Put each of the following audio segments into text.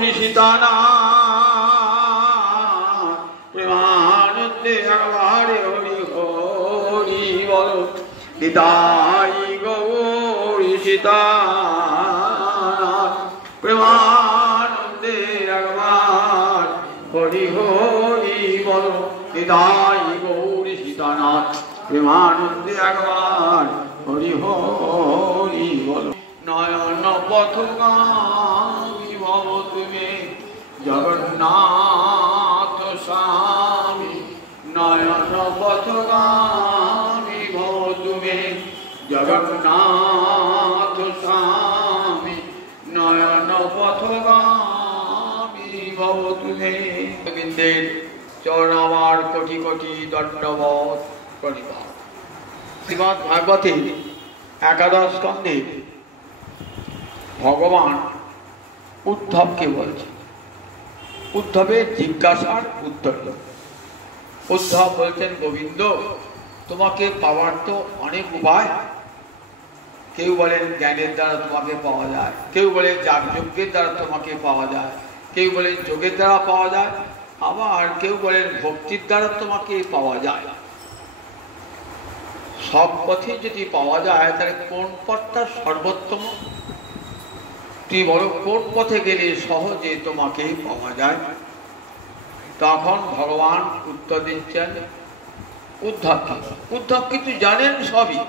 গৌরী সীতানা প্রেমানন্দে একবারে হরি হরি বল নিতাই গৌরী সীতানা প্রেমানন্দে একবার হরি হরি বল নিতাই গৌরী সীতানাথ প্রেমানন্দে একবার হরি হরি বল নয়ন পথগামী ভব তুমি জগন্নাথ স্বামী নয়ন পথগামী ভব তুমি জগন্নাথ স্বামী নয়ন পথগামী ভব তুমি গোবিন্দের চরণ আমার কোটি কোটি দণ্ডবৎ প্রণিপাত। শ্রীমদ্ ভাগবতে একাদশ স্কন্ধে ভগবান উদ্ধবকে বলছে, উদ্ধবের জিজ্ঞাসার উত্তর। উদ্ধব বলছেন, গোবিন্দ তোমাকে পাওয়ার তো অনেক উপায়। কেউ বলেন জ্ঞানের দ্বারা তোমাকে পাওয়া যায়, কেউ বলে যাগযজ্ঞের দ্বারা তোমাকে পাওয়া যায়, কেউ বলেন যোগের দ্বারা পাওয়া যায়, আবার কেউ বলেন ভক্তির দ্বারা তোমাকে পাওয়া যায়। সব পথে যদি পাওয়া যায় তাহলে কোন পথটা সর্বোত্তম? তুই বলো কোন পথে গেলে সহজে তোমাকে পাওয়া যায়? তখন ভগবান উত্তর দিচ্ছেন উদ্ধব। উদ্ধব কিন্তু জানেন সবই,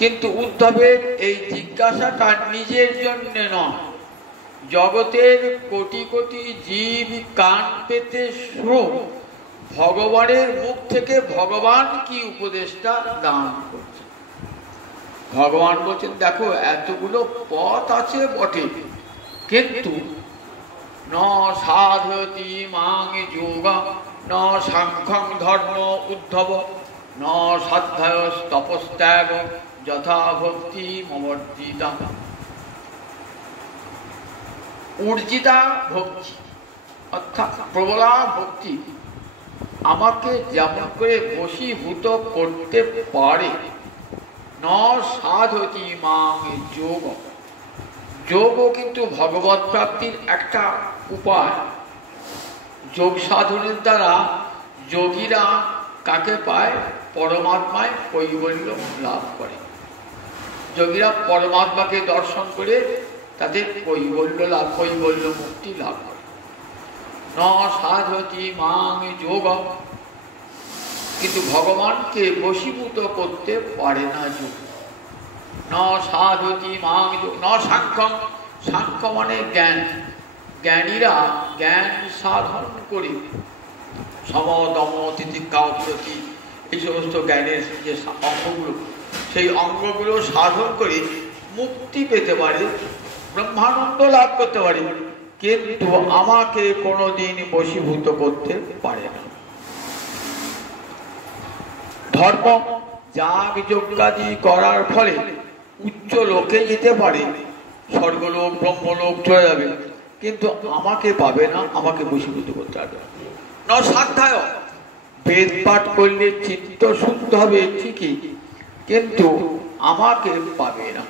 কিন্তু উদ্ধবের এই জিজ্ঞাসাটা নিজের জন্য নয়, জগতের কোটি কোটি জীব কান পেতে শুনো ভগবানের মুখ থেকে ভগবান কি উপদেশটা দান করছে। ভগবান বলছেন, দেখো এতগুলো পথ আছে বটে, কিন্তু ন সাধয়তি মাং যোগা ন সাংখ্যং ধর্ম উদ্ধব ন সাধ্যায় তপস্ত্যাগ যথা ভক্তি মমর্জিতা। উর্জিতা ভক্তি অর্থাৎ প্রবলা ভক্তি আমাকে যেমন করে বশীভূত করতে পারে, ন সাধয়তি মাং যোগ। যোগও কিন্তু ভগবৎ প্রাপ্তির একটা উপায়। যোগ সাধনের দ্বারা যোগীরা কাকে পায়? পরমাত্মায় কৈবল্য লাভ করে। যোগীরা পরমাত্মাকে দর্শন করে তাদের কৈবল্য লাভ, কৈবল্য মুক্তি লাভ করে। ন সাধয়তি মাং যোগ, কিন্তু ভগবানকে বশীভূত করতে পারে না যোগ। ন সাধয়তি মাং যোগ ন সাংখ্যং, সাংখ্য মানে জ্ঞান। জ্ঞানীরা জ্ঞান সাধন করে সম দম তিতিক্ষা প্রতি এই সমস্ত জ্ঞানের যে অঙ্গগুলো, সেই অঙ্গগুলো সাধন করে মুক্তি পেতে পারে, ব্রহ্মানন্দ লাভ করতে পারে, কিন্তু আমাকে কোনোদিন বশীভূত করতে পারে না। ধর্ম যাগ যজ্ঞাদি করার ফলে উচ্চ লোকে যেতে পারে, স্বর্গলোক ব্রহ্মলোক চলে যাবে, কিন্তু আমাকে পাবে না, আমাকে বশীভূত করতে পারবে না। ন সাধ্যায়, বেদ পাঠ করলে চিত্ত শুদ্ধ হবে ঠিকই, কিন্তু আমাকে পাবে না।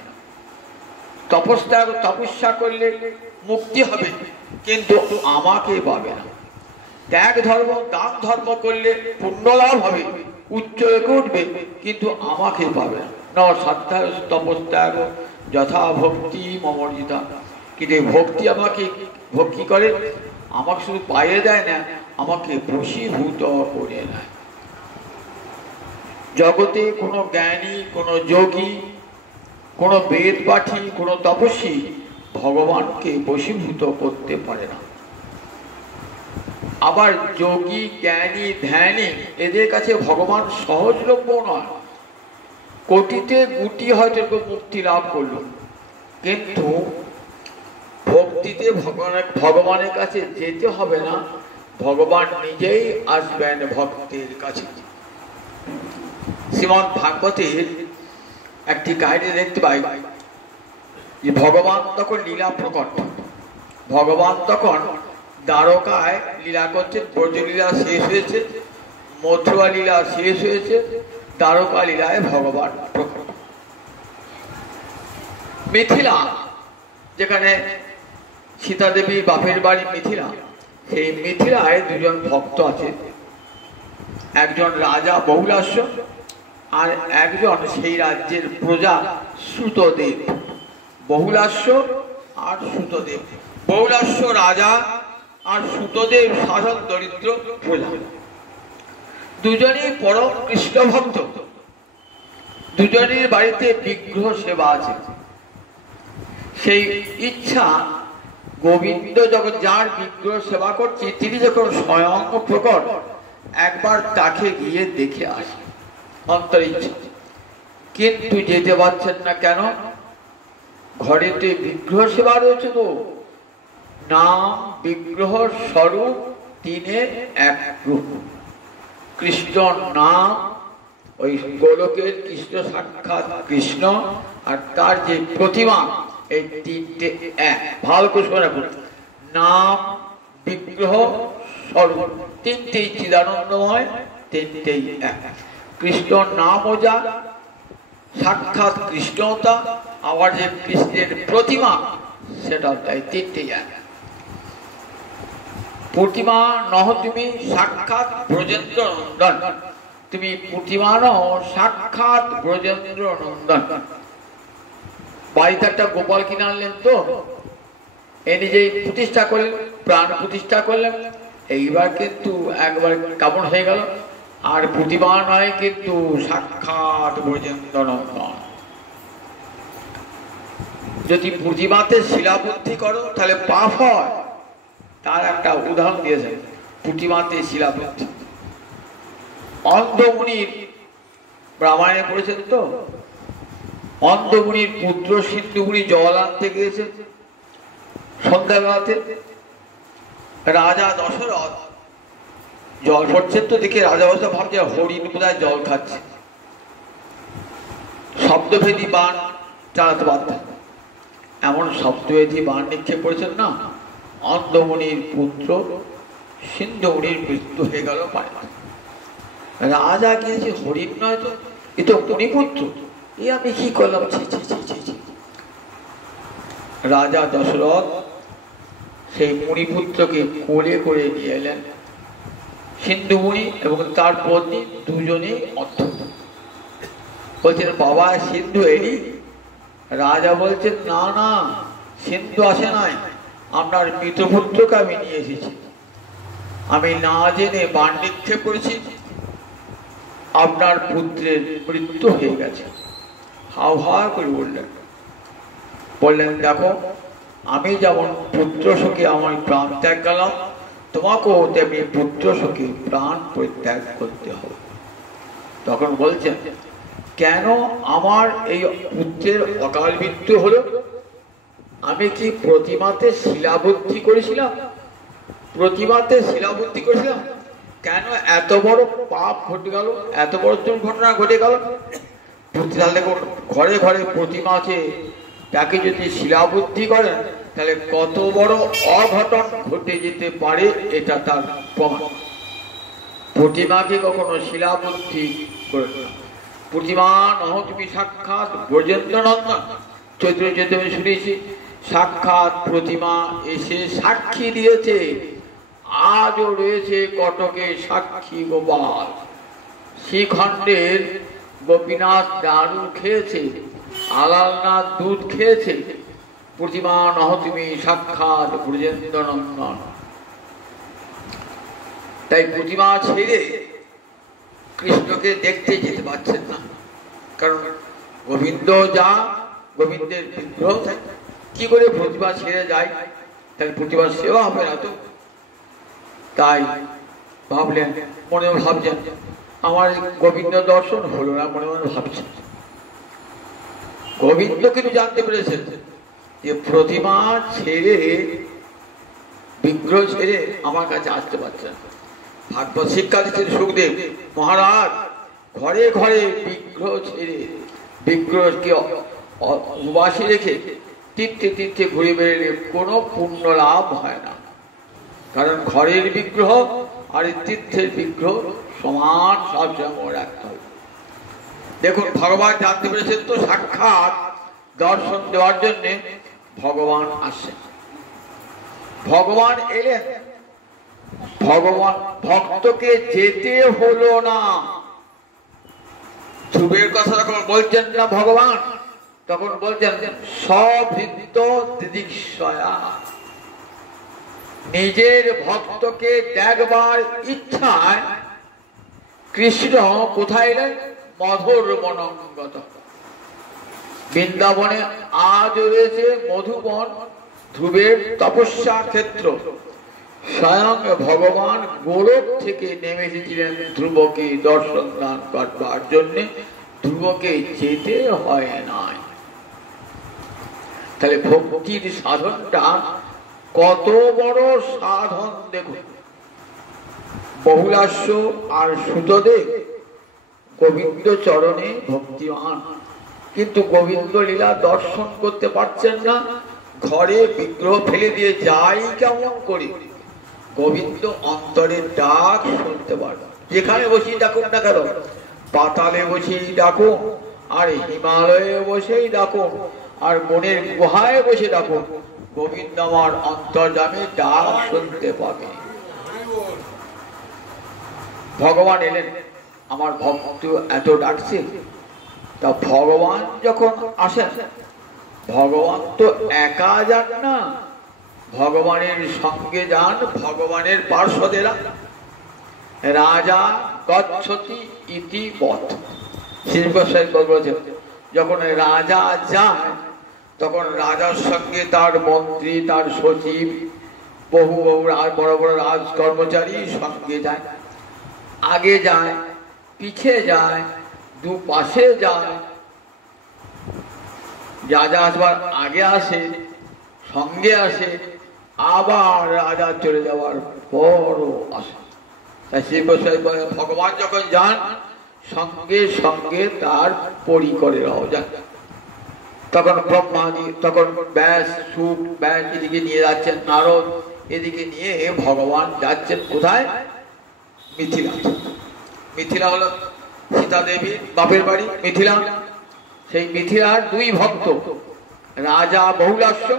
তপস্যা করলে মুক্তি হবে, কিন্তু আমাকে পাবে না। ত্যাগ ধর্ম দান ধর্ম করলে পুণ্য লাভ হবে, উচ্চ একে উঠবে, কিন্তু আমাকে পাবে না। ন সাধ্যায় তপস্ত্যাগ যথা ভক্তি মমর্জিতা। কিন্তু এই ভক্তি আমাকে ভক্তি করে, আমাকে শুধু পাইয়ে দেয় না, আমাকে বশীভূত করে নেয়। জগতে কোনো জ্ঞানী, কোনো যোগী, কোনো বেদ পাঠী, কোনো তপস্বী ভগবানকে বশীভূত করতে পারে না। আবার যোগী, জ্ঞানী, ধ্যানী এদের কাছে ভগবান সহজলভ্য নয়। কোটিতে গুটি হয়তো মুক্তি লাভ করলো, কিন্তু ভক্তিতে ভগবানের কাছে যেতে হবে না, ভগবান নিজেই আসবেন ভক্তের কাছে। শ্রীমদ্ ভাগবতের একটি কাহিনী দেখতে পাই যে ভগবান তখন লীলা প্রকট। ভগবান তখন দ্বারকায় লীলা করছেন, ব্রজলীলা শেষ হয়েছে, মথুরা লীলা শেষ হয়েছে, দ্বারকা লীলায় ভগবান প্রকট। মিথিলা যেখানে সীতা দেবী বাপের বাড়ি মিথিলা, সেই মিথিলায় দুজন ভক্ত আছে, একজন রাজা বহুলাস্য আর একজন সেই রাজ্যের প্রজা সুতদেব। বহুলাস্য আর সুতদেব, বহুলাস্য রাজা আর সুতদেব সাধারণ দরিদ্র প্রজা। দুজনেই পরম কৃষ্ণ ভক্ত, দুজনের বাড়িতে বিগ্রহ সেবা আছে। সেই ইচ্ছা গোবিন্দ যখন যার বিগ্রহ সেবা করছে তিনি যখন স্বয়ং প্রকট, একবার তাকে গিয়ে দেখে আসে, অন্তর ইচ্ছা। কিন্তু যেতে পারছেন না কেন? ঘরেতে বিগ্রহ সেবা রয়েছে তো। নাম বিগ্রহ স্বরূপ তিনে এক রূপ। কৃষ্ণ নাম, ওই গোলকের কৃষ্ণ সাক্ষাৎ কৃষ্ণ, আর তার যে প্রতিমা, এই তিনটে এক। ভালো করে শোনা করতে, নাম বিগ্রহ স্বরূপ তিনটেই চিদানন্দময়, তিনটেই এক। কৃষ্ণ নামও যা, সাক্ষাৎ কৃষ্ণতা, আবার যে কৃষ্ণের প্রতিমা সেটাও তাই, তিনটেই এক। প্রতিমা নহ তুমি সাক্ষাৎ ব্রজেন্দ্র নন্দন, তুমি প্রতিমা নহ সাক্ষাৎ ব্রজেন্দ্র নন্দন। বাড়িতে একটা গোপাল কিনে আনলেন তো, এ নিজেই প্রতিষ্ঠা করলেন, প্রাণ প্রতিষ্ঠা করলেন। এইবার কিন্তু একবার কেমন হয়ে গেল, আর প্রতিমা নয় কিন্তু সাক্ষাৎ ব্রজেন্দ্র নন্দন। যদি প্রতিমাতে শিলাবুদ্ধি করো তাহলে পাপ হয়, তার একটা উদাহরণ দিয়েছেন। প্রতিমাতে শিলাবুদ্ধি, অন্ধমুনির রামায়ণে পড়েছেন তো, অন্ধমুনির পুত্র সিন্ধুমুনি জল আনতে গিয়েছে সন্ধ্যাবেলাতে। রাজা দশরথ জল পড়ছেন তো দেখে রাজা দশরথ ভাবছে হরিণ বোধহয় জল খাচ্ছে, শব্দভেদী বাণ চালাতে পারতেন। এমন শব্দভেদী বাণ নিক্ষেপ করেছেন না, অন্ধমুনির পুত্র সিন্ধুমুনির মৃত্যু হয়ে গেল পায়। রাজা গিয়েছে, হরিণ নয় তো, এ তো মুনিপুত্র, এ আমি কি করলাম, ছি ছি ছি ছি ছি। রাজা দশরথ সেই মুনিপুত্রকে কোলে করে নিয়ে এলেন। সিন্ধুমুনি এবং তার পত্নী দুজনেই অর্থ। বলছেন বাবা সিন্ধু এলি? রাজা বলছেন না না, সিন্ধু আসে নাই, আপনার মৃতপুত্রকে আমি নিয়ে এসেছি। আমি না জেনে বাণ নিক্ষেপ করেছি, আপনার পুত্রের মৃত্যু হয়ে গেছে। হাও হাও করে বললেন দেখো, আমি যেমন পুত্র শোকে আমার প্রাণ ত্যাগ গেলাম, তোমাকেও তেমনি পুত্র শোকে প্রাণ পরিত্যাগ করতে হবে। তখন বলছেন কেন আমার এই পুত্রের অকাল মৃত্যু হলো? আমি কি প্রতিমাতে শিলাবুদ্ধি করেছিলাম? প্রতিমাতে শিলাবুদ্ধি করেছিলাম কেন এত বড় পাপ ঘটে গেল, এত বড় দুর্ঘটনা ঘটে গেল? ঘরে ঘরে প্রতিমা আছে, তাকে যদি শিলাবুদ্ধি করেন তাহলে কত বড় অঘটন ঘটে যেতে পারে, এটা তার প্রমাণ। প্রতিমাকে কখনো শিলাবুদ্ধি করে না। প্রতিমা নহ তুমি সাক্ষাৎ ব্রজেন্দ্র নন্দন, চৈত্র আমি শুনেছি সাক্ষাৎ প্রতিমা এসে সাক্ষী দিয়েছে, আজও রয়েছে কটকে সাক্ষী গোপাল। শ্রীখণ্ডের গোপীনাথ দারু খেয়েছে, আলালনাথ দুধ খেয়েছে। প্রতিমা নহ তুমি সাক্ষাৎ ব্রজেন্দ্র নন্দন। তাই প্রতিমা ছেড়ে কৃষ্ণকে দেখতে যেতে পারছেন না, কারণ গোবিন্দ যা, গোবিন্দের বিগ্রহ কি করে প্রতিমা ছেড়ে যায়? তাহলে প্রতিমার সেবা হবে না তো। তাই ভাবলেন, মনে ভাবছেন আমার গোবিন্দ দর্শন হলো না, মনে মনে ভাবছেন। গোবিন্দ কিন্তু জানতে পেরেছেন যে প্রতিমা ছেড়ে, বিগ্রহ ছেড়ে আমার কাছে আসতে পারছেন। ভাগবত শিক্ষা দিচ্ছেন সুখদেব মহারাজ, ঘরে ঘরে বিগ্রহ ছেড়ে, বিগ্রহকে উবাসী রেখে তীর্থে তীর্থে ঘুরে বেড়ালে কোনো পুণ্য লাভ হয় না। কারণ ঘরের বিগ্রহ আর তীর্থের বিগ্রহ সমান, সব সময় রাখতে হবে। দেখুন ভগবান জানতে পেরেছেন তো, সাক্ষাৎ দর্শন দেওয়ার জন্য ভগবান আসছেন। ভগবান এলেন, ভগবান ভক্তকে যেতে হলো না। ধ্রুবের কথা যখন বলছেন না ভগবান, তখন বলছেন সভৃত্য দিদিক্ষয়া, নিজের ভক্তকে দেখবার ইচ্ছায় কৃষ্ণ কোথায় এলেন? মধুর বনঙ্গত। বৃন্দাবনে আজ রয়েছে মধুবন, ধ্রুবের তপস্যা ক্ষেত্র। স্বয়ং ভগবান গোলক থেকে নেমে এসেছিলেন ধ্রুবকে দর্শন দান করবার জন্য, ধ্রুবকে যেতে হয় নাই। তাহলে ভক্তির সাধনটা কত বড় সাধন দেখুন। বহুলাস্য আর সুতদেব গোবিন্দ চরণে ভক্তিমান, কিন্তু গোবিন্দ লীলা দর্শন করতে পারছেন না। ঘরে বিগ্রহ ফেলে দিয়ে যাই কেমন করে, গোবিন্দ অন্তরের ডাক শুনতে পারবে। যেখানে বসেই ডাকুন না কেন, পাতালে বসেই ডাকুন, আর হিমালয়ে বসেই ডাকুন, আর মনের গুহায় বসে ডাকুন, গোবিন্দ আমার অন্তর্যামে ডাক শুনতে পাবে। ভগবান এলেন, আমার ভক্ত এত ডাকছে। তা ভগবান যখন আসেন, ভগবান তো একা যান না, ভগবানের সঙ্গে যান ভগবানের পার্শ্বদেরা। রাজা গচ্ছতি ইতি পথ, যখন রাজা যায় তখন রাজার সঙ্গে তার মন্ত্রী, তার সচিব, বহু বহু বড় বড় রাজ কর্মচারী সঙ্গে যায়। আগে যায়, পিছে যায়, দুপাশে যায়। রাজা আসবার আগে আসে, সঙ্গে আসে, আবার রাজা চলে যাওয়ার পরও আসে। তাই শ্রী ভগবান যখন যান, সঙ্গে সঙ্গে তার পরিকরেরাও যান। তখন ব্রহ্মাদি, তখন ব্যাস, সুখ, ব্যাস এদিকে নিয়ে যাচ্ছেন, নারদ এদিকে নিয়ে ভগবান যাচ্ছেন কোথায়? মিথিলা। মিথিলা হলো সীতা দেবীর বাপের বাড়ি মিথিলা। সেই মিথিলার দুই ভক্ত, রাজা বহুলাস্য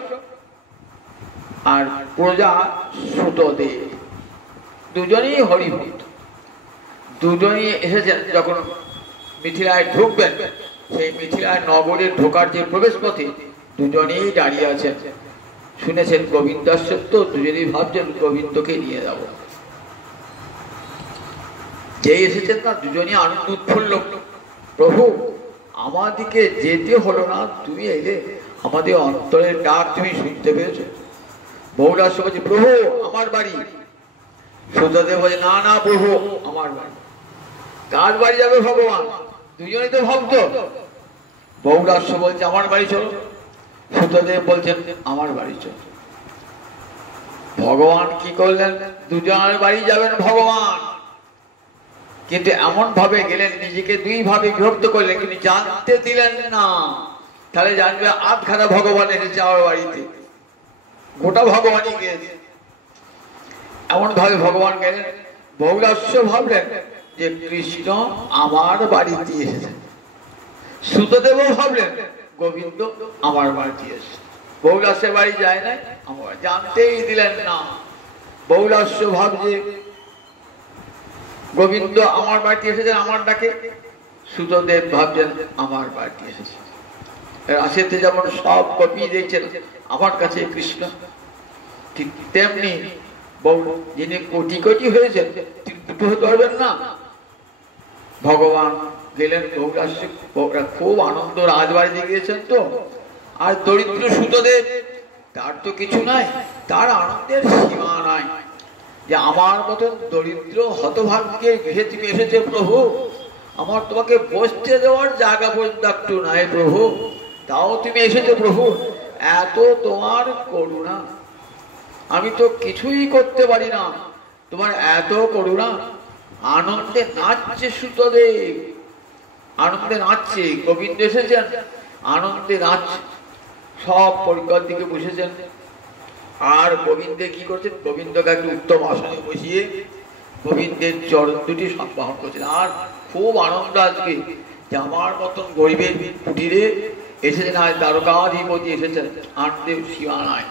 আর প্রজা সুতদেব, দুজনেই হরিভক্ত। দুজনই এসেছেন যখন মিথিলায় ঢুকবেন, সেই মিথিলায় নগরে ঢোকার যে প্রবেশ পথে দুজনেই দাঁড়িয়ে আছেন। শুনেছেন গোবিন্দ আসছেন, তো দুজনেই ভাবছেন গোবিন্দকে নিয়ে যাব। যে এসেছেন না, দুজনই আনন্দ উৎফুল্ল। প্রভু, আমাদিকে যেতে হলো না, তুমি এলে, আমাদের অন্তরের ডাক তুমি শুনতে পেয়েছো। বহুলাস্য বলছে প্রভু আমার বাড়ি। সুতদেব বলছে না না প্রভু আমার বাড়ি। কার বাড়ি যাবে ভগবান? দুজনেই তো ভক্ত। বহুলাস্য বলছে আমার বাড়ি চলো। সুতদেব বলছেন আমার বাড়ি চলো। ভগবান কি করলেন? দুজনের বাড়ি যাবেন ভগবান, কিন্তু এমন ভাবে গেলেন, নিজেকে দুই ভাবে বিভক্ত করলেন, কিন্তু জানতে দিলেন না। তাহলে জানবে আধখানা ভগবান এসেছে আমার বাড়িতে, গোটা ভগবানই গিয়েছে। এমন ভাবে ভগবান গেলেন। বহুলাস্য ভাবলেন যে কৃষ্ণ আমার বাড়িতে এসেছেন। সুতদেবও ভাবলেন গোবিন্দ আমার বাড়িতে এসেছে। বহুলাস্যের বাড়ি যায় না, আমার জানতেই দিলেন না। বহুলাস্য ভাবছে গোবিন্দ আমার বাড়িতে এসেছেন আমার ডাকে। সুতদেব ভাবছেন আমার বাড়িতে এসেছে। রাশেতে যেমন সব কপি দেখছেন আমার কাছে কৃষ্ণ, ঠিক তেমনি যিনি কোটি কোটি হয়েছেন তিনি দুটো হতে পারবেন না। ভগবান গেলেন বহুলাস্যে, খুব আনন্দ, রাজবাড়িতে গিয়েছেন তো। আর দরিদ্র সুতদেব, তার তো কিছু নাই, তার আনন্দের সীমা নাই। যে আমার মতন দরিদ্র হতভাগ্যের গৃহে তুমি এসেছে প্রভু, আমার তোমাকে বসতে দেওয়ার জায়গা পর্যন্ত নাই প্রভু, তাও তুমি এসেছো প্রভু, এত তোমার করুণা, আমি তো কিছুই করতে পারি না, তোমার এত করুণা। আনন্দে নাচছে সুতদেব, আনন্দে নাচছে। গোবিন্দ এসেছেন, আনন্দে নাচছে। সব পরিকর দিকে বসেছেন। আর গোবিন্দে কি করছেন? গোবিন্দকে একটু উত্তম আসনে বসিয়ে গোবিন্দের চরণ দুটি সম্বাহন করছেন। আর খুব আনন্দ আজকে যে আমার মতন গরিবের কুটিরে এসেছেন, আজ দ্বারকাধিপতি এসেছেন, আনন্দের সীমা নাই।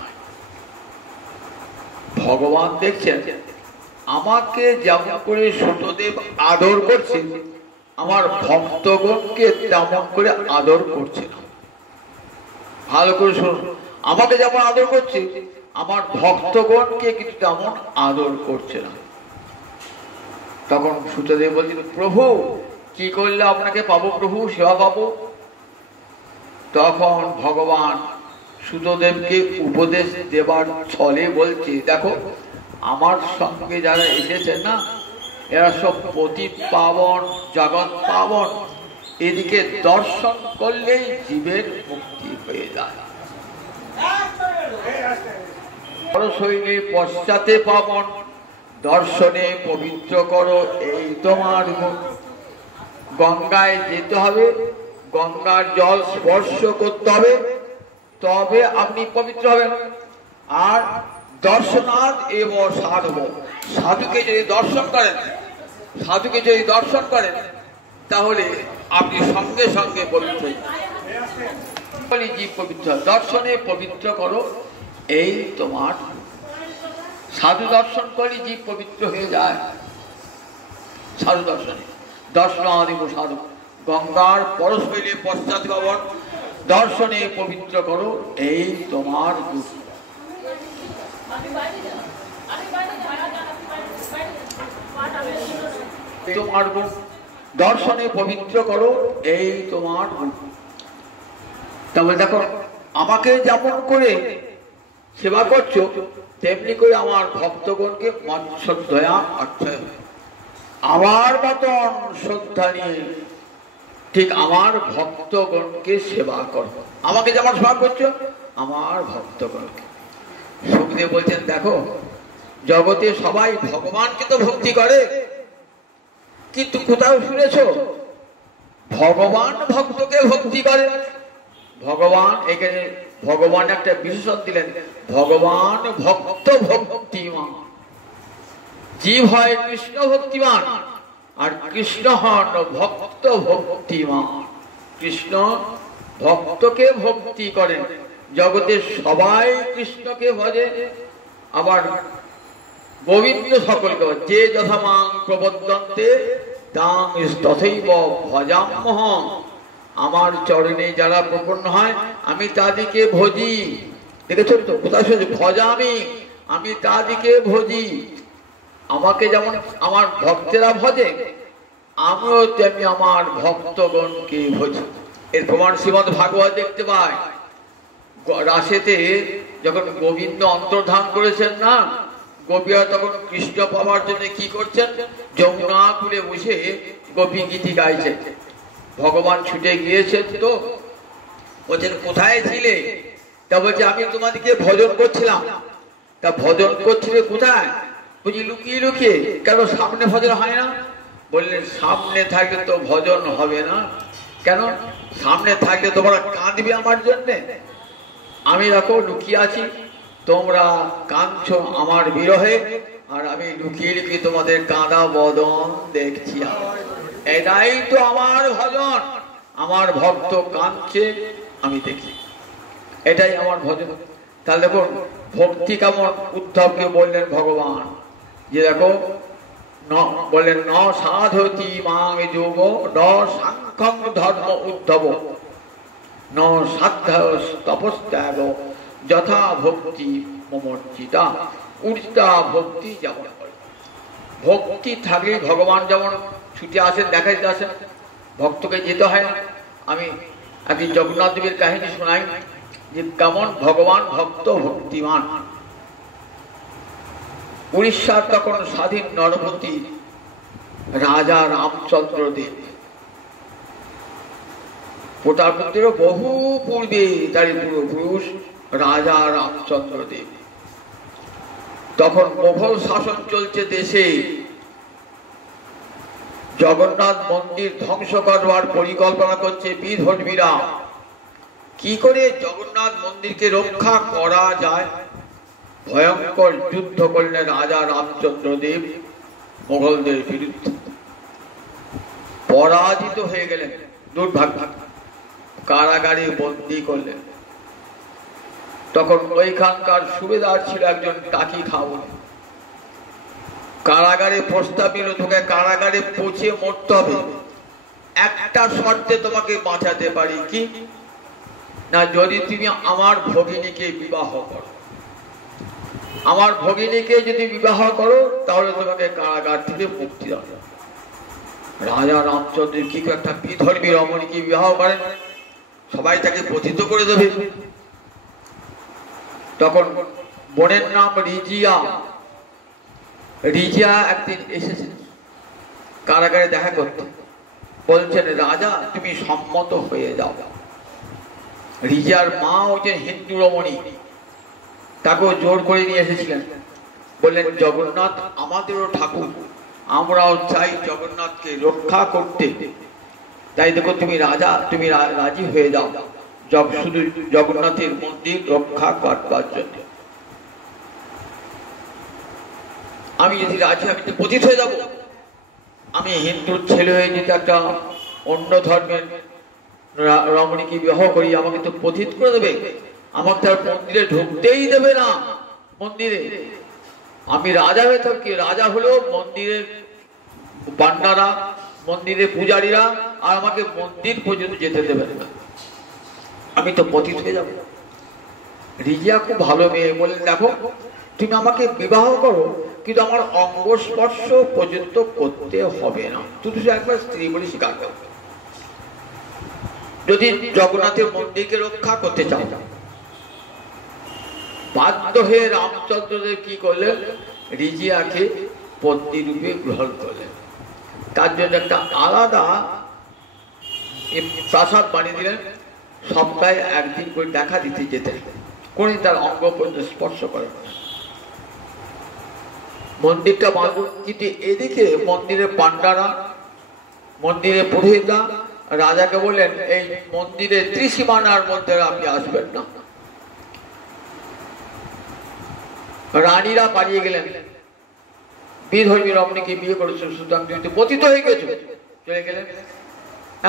ভগবান দেখছেন আমাকে যেমন করে সুতদেব আদর করছে, আমার ভক্তগণকে তেমন করে আদর করছে না। ভালো করে শুনুন, আমাকে যেমন আদর করছে আমার ভক্তগণকে কিন্তু তেমন আদর করছে না। তখন সুতদেব বলছেন, প্রভু কি করলে আপনাকে পাবো প্রভু, সেবা পাবো? তখন ভগবান সুতদেবকে উপদেশ দেবার ছলে বলছে, দেখো আমার সঙ্গে যারা এসেছেন না, এরা সব পতি পাবন, জগৎ পাবন, এদিকে দর্শন করলেই জীবের মুক্তি হয়ে যায়। শৈলী পশ্চাতে পাবন, দর্শনে পবিত্র করো এই তোমার গুণ। গঙ্গায় যেতে হবে, গঙ্গার জল স্পর্শ করতে হবে, তবে আপনি পবিত্র হবেন। আর দর্শনাথ এবং সাধব, সাধুকে যদি দর্শন করেন, সাধুকে যদি দর্শন করেন তাহলে আপনি সঙ্গে সঙ্গে পবিত্র। জীব পবিত্র, দর্শনে পবিত্র করো এই তোমার। সাধু দর্শন করলে জীব পবিত্র হয়ে যায়। সাধু দর্শনে দর্শনাদিব সাধু, গঙ্গার পরশৈলে পশ্চাৎ ভবন, দর্শনে পবিত্র করো এই তোমার গুণ। তোমার গুণ, দর্শনে পবিত্র করো এই তোমার গুণ। তাহলে দেখো আমাকে যেমন করে সেবা করছো তেমনি করে আমার ভক্তগণকে মন শ্রদ্ধা আচ্ছা আমার মতন শ্রদ্ধা নিয়ে ঠিক আমার ভক্তগণকে সেবা করো। আমাকে যেমন সেবা করছো আমার ভক্তগণকে। সুখদেব বলছেন, দেখো জগতে সবাই ভগবানকে তো ভক্তি করে, কিন্তু কোথাও শুনেছ ভগবান ভক্তকে ভক্তি করে? ভগবান এখানে ভগবান একটা বিশেষণ দিলেন, ভগবান ভক্ত ভক্তিমান। জীব হয় কৃষ্ণ ভক্তিমান আর কৃষ্ণ হন ভক্ত ভক্তিমান। কৃষ্ণ ভক্তকে ভক্তি করেন। জগতে সবাই কৃষ্ণকে ভজে, আবার গোবিন্দ সকলকে যে যথামাং প্রবদন্তে তাং তথৈব ভজাম্যহম। আমার চরণে যারা প্রপন্ন হয় আমি তাদিকে ভজি। দেখেছেন তো কোথায় শুনেছি? ভজামি, আমি তাদিকে ভজি। আমাকে যেমন আমার ভক্তেরা ভজে, আমিও তেমনি আমার ভক্তগণকে ভজি। এর প্রমাণ শ্রীমদ ভাগবত দেখতে পাই। রাসেতে যখন গোবিন্দ অন্তর্ধান করেছেন না, গোপীরা তখন কৃষ্ণ পাওয়ার জন্য কি করছেন? যমুনা কূলে বসে গোপী গীতি গাইছেন। ভগবান ছুটে গিয়েছেন তো বলছেন, কোথায় ছিলে? তা বলছে, আমি তোমাদেরকে ভজন করছিলাম। তা ভজন করছিলে কোথায়? বুঝি লুকিয়ে লুকিয়ে। কেন সামনে ভজন হয় না? বললেন, সামনে থাকলে তো ভজন হবে না। কেন? সামনে থাকলে তোমরা কাঁদবে আমার জন্যে। আমি দেখো লুকিয়ে আছি, তোমরা কাঁদছো আমার বিরহে, আর আমি লুকিয়ে লুকিয়ে তোমাদের কাঁদা বদন দেখছি। এটাই তো আমার ভজন। আমার ভক্ত কাঁদছে আমি দেখি, এটাই আমার ভজন। তাহলে দেখুন ভক্তি কেমন। উদ্ধবকে বললেন ভগবান যে দেখো বললেন, ন সাধতি মাং যোগ ন সাংখ্যং ধর্ম উদ্ধব ন সাধ্য তপস্ত্যাগ যথা ভক্তি মমর্চিতা। উর্জিতা ভক্তি যেমন করে, ভক্তি থাকলে ভগবান যেমন ছুটে আসেন, দেখা যেতে আসেন, ভক্তকে যেতে হয় না। আমি একদিন জগন্নাথ দেবের কাহিনী শোনাই যে কেমন ভগবান ভক্ত ভক্তিমান। উড়িষ্যার তখন স্বাধীন নরপতি রাজা রামচন্দ্র দেব, প্রতাপপুত্রের বহু পূর্বে তার পূর্বপুরুষ রাজা রামচন্দ্র দেব। তখন মোগল শাসন চলছে দেশে। জগন্নাথ মন্দির ধ্বংস করবার পরিকল্পনা করছে বিধর্মীরা। কি করে জগন্নাথ মন্দিরকে রক্ষা করা যায়? ভয়ঙ্কর যুদ্ধ করলেন রাজা রামচন্দ্র দেব মোগলদের বিরুদ্ধে। পরাজিত হয়ে গেলেন, দুর্ভাগ্য, কারাগারে বন্দী করলেন। তখন ওইখানকার সুবেদার ছিল একজন টাকি খাওয়া, কারাগারে প্রস্তাব নিল তোকে কারাগারে পচে মরতে হবে, একটা শর্তে তোমাকে বাঁচাতে পারি, কি না যদি তুমি আমার ভগিনীকে বিবাহ করো, আমার ভগিনীকে যদি বিবাহ করো তাহলে তোমাকে কারাগার থেকে মুক্তি দেওয়া। রাজা রামচন্দ্রের কি একটা বিধর্মী রমণীকে বিবাহ করেন, সবাই তাকে পতিত করে দেবে। তখন বোনের নাম রিজিয়া, রিজিয়া একদিন এসেছে কারাগারে দেখা করতে, বলছেন রাজা তুমি সম্মত হয়ে যাও। রিজিয়ার মা হচ্ছেন হিন্দু রমণী, তাকেও জোর করে নিয়ে এসেছিলেন, বললেন জগন্নাথ আমাদেরও ঠাকুর, আমরাও চাই জগন্নাথকে রক্ষা করতে, তাই দেখো তুমি রাজা তুমি রাজি হয়ে যাও শুধু জগন্নাথের মন্দির রক্ষা করবার জন্য। আমি যদি রাজি আমি তো পতিত হয়ে যাব, আমি হিন্দুর ছেলে হয়ে যদি একটা অন্য ধর্মের রমণীকে বিবাহ করি আমাকে তো পতিত করে দেবে, আমাকে তার মন্দিরে ঢুকতেই দেবে না। মন্দিরে আমি রাজা হয়ে থাকি, রাজা হলো মন্দিরের পান্ডারা মন্দিরের পূজারীরা, আর আমাকে মন্দির পর্যন্ত যেতে দেবে না, আমি তো পতিত হয়ে যাব। রিজিয়া খুব ভালো মেয়ে, বলেন দেখো তুমি আমাকে বিবাহ করো কিন্তু আমার অঙ্গ স্পর্শ পর্যন্ত করতে হবে না, তুমি একবার স্ত্রী বলে স্বীকার করো, যদি জগন্নাথের মন্দিরকে রক্ষা করতে চাও। বাধ্য হয়ে রামচন্দ্রদেব কি করলেন, রিজিয়াকে পত্নী রূপে গ্রহণ করলেন, তার জন্য একটা আলাদা প্রাসাদ বানিয়ে দিলেন, সপ্তাহে একদিন করে দেখা দিতে যেতেন, কোনদিন তার অঙ্গ পর্যন্ত স্পর্শ করে মন্দিরটা বাঁধুন। কিন্তু এদিকে মন্দিরের পান্ডারা মন্দিরের পুরোহিতরা রাজাকে বললেন এই মন্দিরের ত্রিসীমানার মধ্যে আপনি আসবেন না। রানীরা পালিয়ে গেলেন, বিধর্মী রমণীকে বিয়ে করেছেন, সুতরাং তুমি পতিত হয়ে গেছো, চলে গেলেন।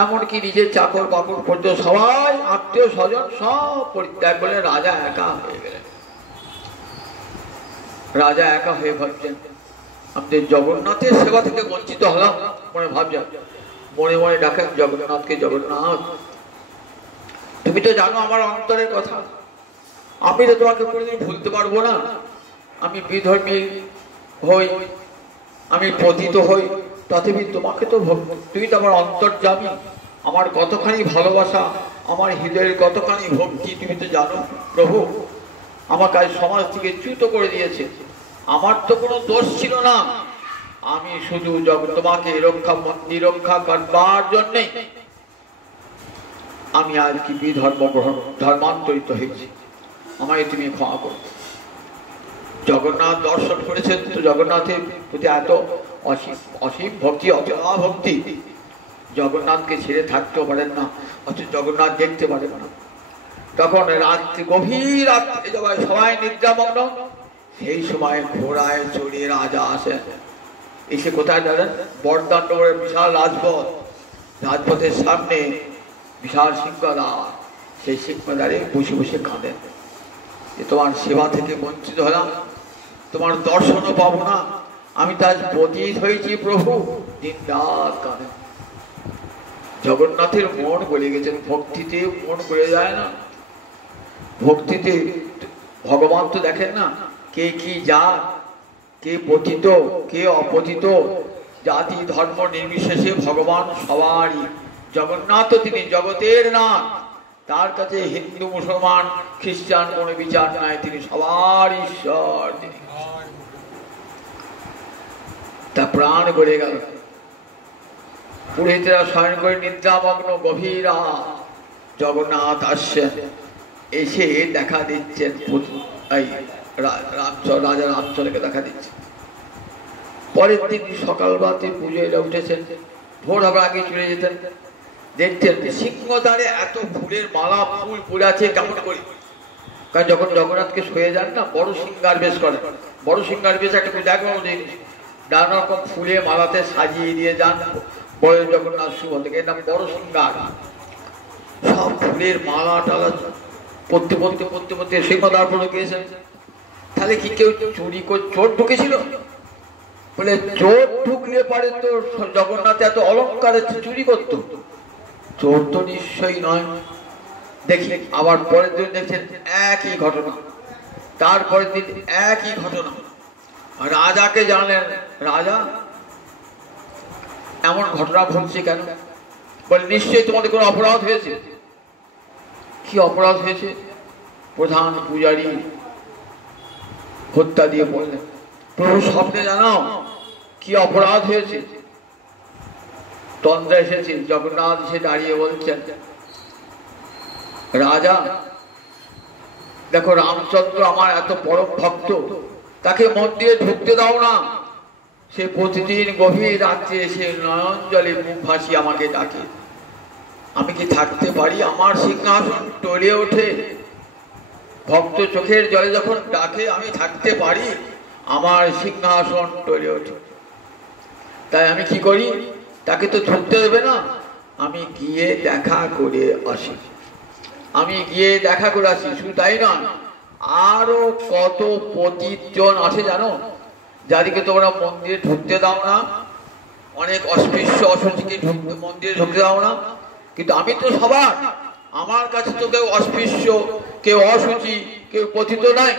এমনকি নিজের চাকর বাকর পর্যন্ত সবাই আত্মীয় স্বজন সব পরিত্যাগ করে রাজা একা হয়ে গেলেন। রাজা একা হয়ে ভাবছেন আমাদের জগন্নাথের সেবা থেকে বঞ্চিত হলাম, মনে ভাবছেন, মনে মনে ডাকেন জগন্নাথকে, জগন্নাথ তুমি তো জানো আমার অন্তরের কথা, আমি তো তোমাকে কোনোদিন ভুলতে পারবো না, আমি বিধর্মী হই, আমি পতিত হই, তথাপি তোমাকে তো তুমি তো আমার অন্তর্যামী, আমার কতখানি ভালোবাসা, আমার হৃদয়ের কতখানি ভক্তি তুমি তো জানো প্রভু, আমাকে আজ সমাজ থেকে চ্যুত করে দিয়েছে, আমার তো কোনো দোষ ছিল না, আমি শুধু তোমাকে নিরক্ষা করবার জন্যে আমি আজ কি বিধর্ম গ্রহণ ধর্মান্তরিত হয়েছি, আমায় তুমি ক্ষমা করো। জগন্নাথ দর্শন করেছেন তো জগন্নাথের প্রতি এত অসীম ভক্তি, অচলা ভক্তি, জগন্নাথকে ছেড়ে থাকতেও পারেন না, অথচ জগন্নাথ দেখতে পারেন না। তখন রাত্রি গভীর রাত্রে সবাই নিদ্রামগ্ন, সেই সময় ঘোড়ায় চড়ে রাজা আসেন, এসে কোথায় দাঁড়ান, বরদান নগরের বিশাল রাজপথ, রাজপথের সামনে বিশাল সিংহদ্বার, সেই সিংহদ্বারে বসে বসে কাঁদেন যে তোমার সেবা থেকে বঞ্চিত হলাম, তোমার দর্শনও পাবো না, আমি তো আজ পতিত হয়েছি প্রভু, দিন রাত কাঁদেন। জগন্নাথের মন গলে গেছেন, ভক্তিতে মন গলে যায় না, ভক্তিতে ভগবান তো দেখেন না কে কি জাত, কে পতিত কে অপতিত, জাতি ধর্ম নির্বিশেষে ভগবান সবারই। জগন্নাথ তিনি জগতের নাথ, তার কাছে হিন্দু মুসলমান খ্রিস্টান কোন বিচার নাই, তিনি সবার ঈশ্বর। তিনি তা প্রাণ গড়ে গেল, পুরোহিতরা শয়ন করে নিদ্রামগ্ন, গভীর জগন্নাথ আসছেন, এসে দেখা দিচ্ছেন রাজা রামচন্দ্রকে দেখা দিচ্ছে। পরের দিন সকালবেলাতে পুজোয় উঠেছেন, ভোর হবার আগে চলে যেতেন, দেখতেন সিংহদ্বারে এত ফুলের মালা, ফুল পড়ে আছে কেমন করি, কারণ যখন জগন্নাথকে শুয়ে যান না বড় সিংহার বেশ করেন, বড় সিংহার বেশ একটা দেখবো নানা রকম ফুলে মালাতে সাজিয়ে দিয়ে যান, বড় জগন্নাথ শুভ থেকে নাম বড় সিংহার, সব ফুলের মালা টালা পড়তে পড়তে পড়তে পড়তে সিংহদ্বার পর্যন্ত গিয়েছেন। তাহলে কি কেউ চুরি করে চোর ঢুকেছিল? বলে চোর ঢুকলে পারে তো জগন্নাথ এত অলঙ্কারে চুরি করতো? চোর তো নিশ্চয়ই নয়। দেখি আবার পরের দিন দেখছেন একই ঘটনা, তারপরের দিন একই ঘটনা। রাজাকে জানলেন, রাজা এমন ঘটনা ঘটছে কেন? বলে নিশ্চয়ই তোমাদের কোনো অপরাধ হয়েছে। কি অপরাধ হয়েছে? প্রধান পূজারী হত্যা দিয়ে বললেন, প্রভু স্বপ্নে জানাও কি অপরাধ হয়েছে। তন্দ্রা এসেছে, জগন্নাথ এসে দাঁড়িয়ে বলছেন, রাজা দেখো রামচন্দ্র আমার এত পরম ভক্ত, তাকে মন্দিরে ঢুকতে দাও না। সে প্রতিদিন গভীর রাত্রে এসে নয়ন জলে মুখ ভাসিয়ে আমাকে ডাকে। আমি কি থাকতে পারি? আমার সিংহাসন টলে ওঠে। ভক্ত চোখের জলে যখন ডাকে আমি থাকতে পারি? আমার সিংহাসন টলে ওঠে। তাই আমি কি করি? তাকে তো ঢুকতে দেবে না, আমি গিয়ে দেখা করে আসি। আমি গিয়ে দেখা করে আসি। শুধু তাই না, আরো কত পতিতজন আছে জানো, যাদেরকে তোমরা মন্দিরে ঢুকতে দাও না। অনেক অস্পৃশ্য অসুচিকে মন্দিরে ঢুকতে দাও না, কিন্তু আমি তো সবার। আমার কাছে তো কেউ অস্পৃশ্য, কেউ অসুচি, কেউ পতিত নাই,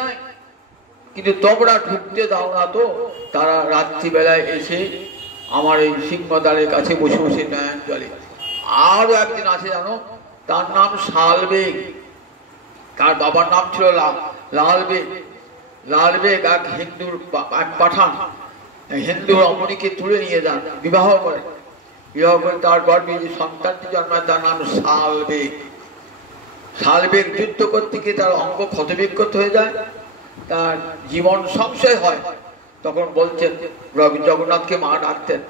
কিন্তু তোমরা ঢুকতে দাও না। তো তারা রাত্রিবেলায় এসে আমার এই সিংহদ্বারের কাছে বসে বসে নয়ন জলে। আরো একদিন আছে জানো, তার নাম শালবেগ। তার বাবার নাম ছিল লালবেগ। লালবেগ এক হিন্দুর এক পাঠান হিন্দু রমণীকে তুলে নিয়ে যান, বিবাহ করে। বিবাহ করে তার গর্ভে যে সন্তানটি জন্মায় তার নাম শালবেগ। শালবেগ যুদ্ধ করতে গিয়ে তার অঙ্গ ক্ষতবিক্ষত হয়ে যায়, তার জীবন সংশয় হয়। তখন বলছেন, জগন্নাথকে মা ডাকতেন,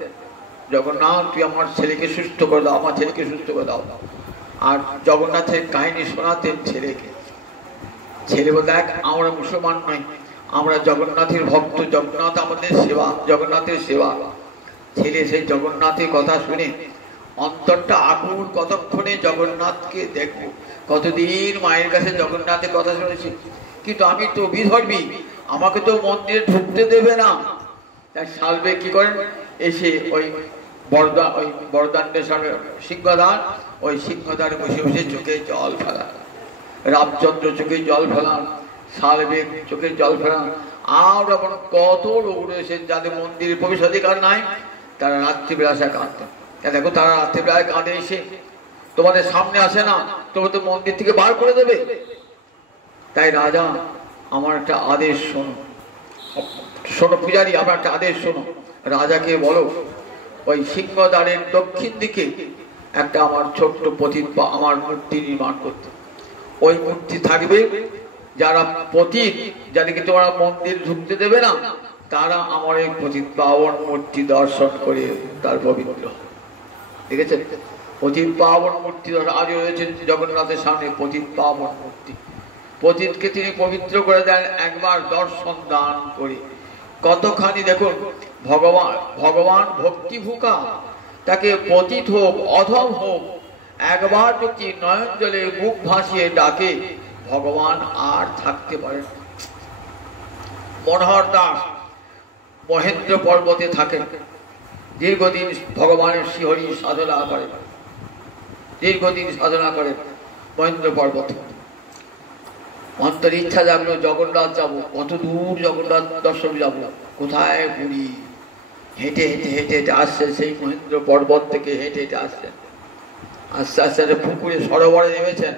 জগন্নাথ তুই আমার ছেলেকে সুস্থ করে দাও, আমার ছেলেকে সুস্থ করে দাও। আর জগন্নাথের কাহিনী শোনাতেন ছেলেকে। ছেলে বলতে, দেখ আমরা মুসলমান নই, আমরা জগন্নাথের ভক্ত, জগন্নাথ আমাদের সেবা, জগন্নাথের সেবা। ছেলে সেই জগন্নাথের কথা শুনে অন্তরটা আকুল, কতক্ষণে জগন্নাথকে দেখবো। কতদিন মায়ের কাছে জগন্নাথের কথা শুনেছি, কিন্তু আমি তো বিধর্মী, আমাকে তো মন্দিরে ঢুকতে দেবে না। তাই শালবেগ কি করেন, এসে ওই বরদানের সামনে সিংহদ্বার, ওই সিংহদ্বারে বসে বসে চোখে জল ফেলান। রামচন্দ্র চোখে জল ফেলান, শালবেগ চোখে জল ফেলান। আর এমন কত লোক রয়েছেন যাদের মন্দিরে প্রবেশ অধিকার নাই, তারা রাত্রিবেলা আসে কাঁদতেন। দেখো তারা রাত্রিবেলায় কাঁদে এসে তোমাদের সামনে আসে না, তোমার তো মন্দির থেকে বার করে দেবে। তাই রাজা আমার একটা আদেশ শোনো, শোনো পূজারী, আমার একটা আদেশ শোনো। রাজাকে বলো ওই সিংহদ্বারের দক্ষিণ দিকে একটা আমার ছোট্ট পতিত বা আমার মূর্তি নির্মাণ করতে। ওই মূর্তি থাকবে, যারা পতিত, যাদেরকে তোমরা মন্দির ঢুকতে দেবে না, তারা আমার এই পতিত পাবন মূর্তি দর্শন করে তার পবিত্র। ঠিক আছে? পতিত পাবন মূর্তি আজ রয়েছে জগন্নাথের সামনে, পতিত পাবন মূর্তি। পতিতকে তিনি পবিত্র করে দেন একবার দর্শন দান করে। কতখানি দেখুন, ভগবান ভক্তি ভুকা, তাকে পতিত হোক অধম হোক, একবার যদি নয়ন জলে মুখ ভাসিয়ে ডাকে, ভগবান আর থাকতে পারে। মনোহর দাস মহেন্দ্র পর্বতে থাকেন, দীর্ঘদিন ভগবানের শ্রীহরি সাধনা করেন, দীর্ঘদিন সাধনা করেন মহেন্দ্র পর্বতে। অন্তর ইচ্ছা জাগলো জগন্নাথ যাবো, কত দূর জগন্নাথ দর্শন যাবো, কোথায় পুরী। হেঁটে হেঁটে হেঁটে হেঁটে আসছেন, সেই মহেন্দ্র পর্বত থেকে হেঁটে হেঁটে আসছেন। আস্তে আস্তে পুকুরে সরোবরে নেমেছেন,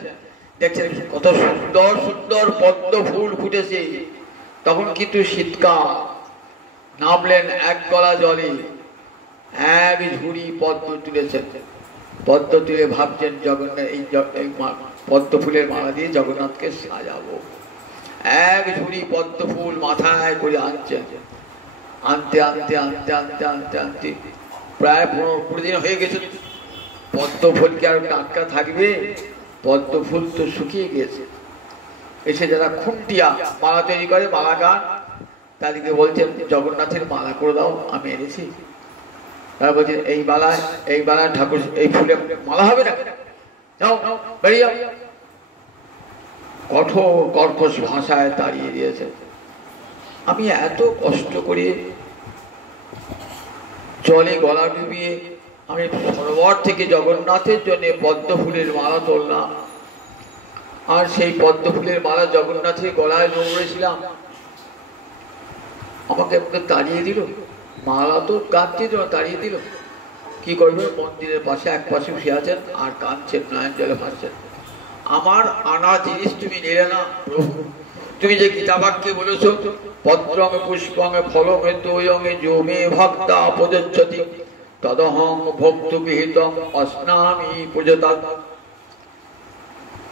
দেখছেন কত সুন্দর সুন্দর পদ্ম ফুল ফুটেছে। তখন কিন্তু শীতকাল। নামলেন এক গলা জলে, এক ঝুড়ি পদ্ম তুলেছেন। পদ্ম তুলে ভাবছেন জগন্নাথ এই পদ্ম ফুলের মালা দিয়ে জগন্নাথকে সাজাবো। এক ঝুড়ি পদ্ম ফুল মাথায় করে আনছেন। আনতে আনতে আনতে আনতে আনতে আনতে প্রায় 15 দিন হয়ে গেছে। পদ্ম ফুল কি আর টাটকা থাকবে? পদ্ম ফুল তো শুকিয়ে গেছে। এসে যারা খুন্টিয়া মালা তৈরি করে, মালা গান, তাদেরকে বলছেন জগন্নাথের মালা করে দাও, আমি এনেছি। তারা বলছেন এই মালায় ঠাকুর এই ফুলে মালা হবে না, যাও বেরিয়ে যাও। কঠোর কর্কশ ভাষায় তাড়িয়ে দিয়েছে। আমি এত কষ্ট করে জলে গলা ডুবিয়ে আমি সরোবর থেকে জগন্নাথের জন্য পদ্ম ফুলের মালা তুললাম, আর সেই পদ্ম ফুলের মালা জগন্নাথের গলায় দৌড়েছিলাম, আমাকে তাড়িয়ে দিল। মালা তো কাঁদছিল, তাড়িয়ে দিল। কি করবে? মন্দিরের পাশে এক পাশে শুয়ে আছেন আর কাঁদছেন, নয়ন জলে ভাসছেন। আমার আনা জিনিস তুমি নিলে না প্রভু। তুমি যে গীতাবাক্যে বলেছো, পত্রঙ্গে পুষ্পঙ্গে ফলঙ্গে তোয়ঙ্গে যোমে ভক্তা প্রযচ্ছতি তদহং ভক্তি বিহিতং অস্নামি প্রযতাৎ।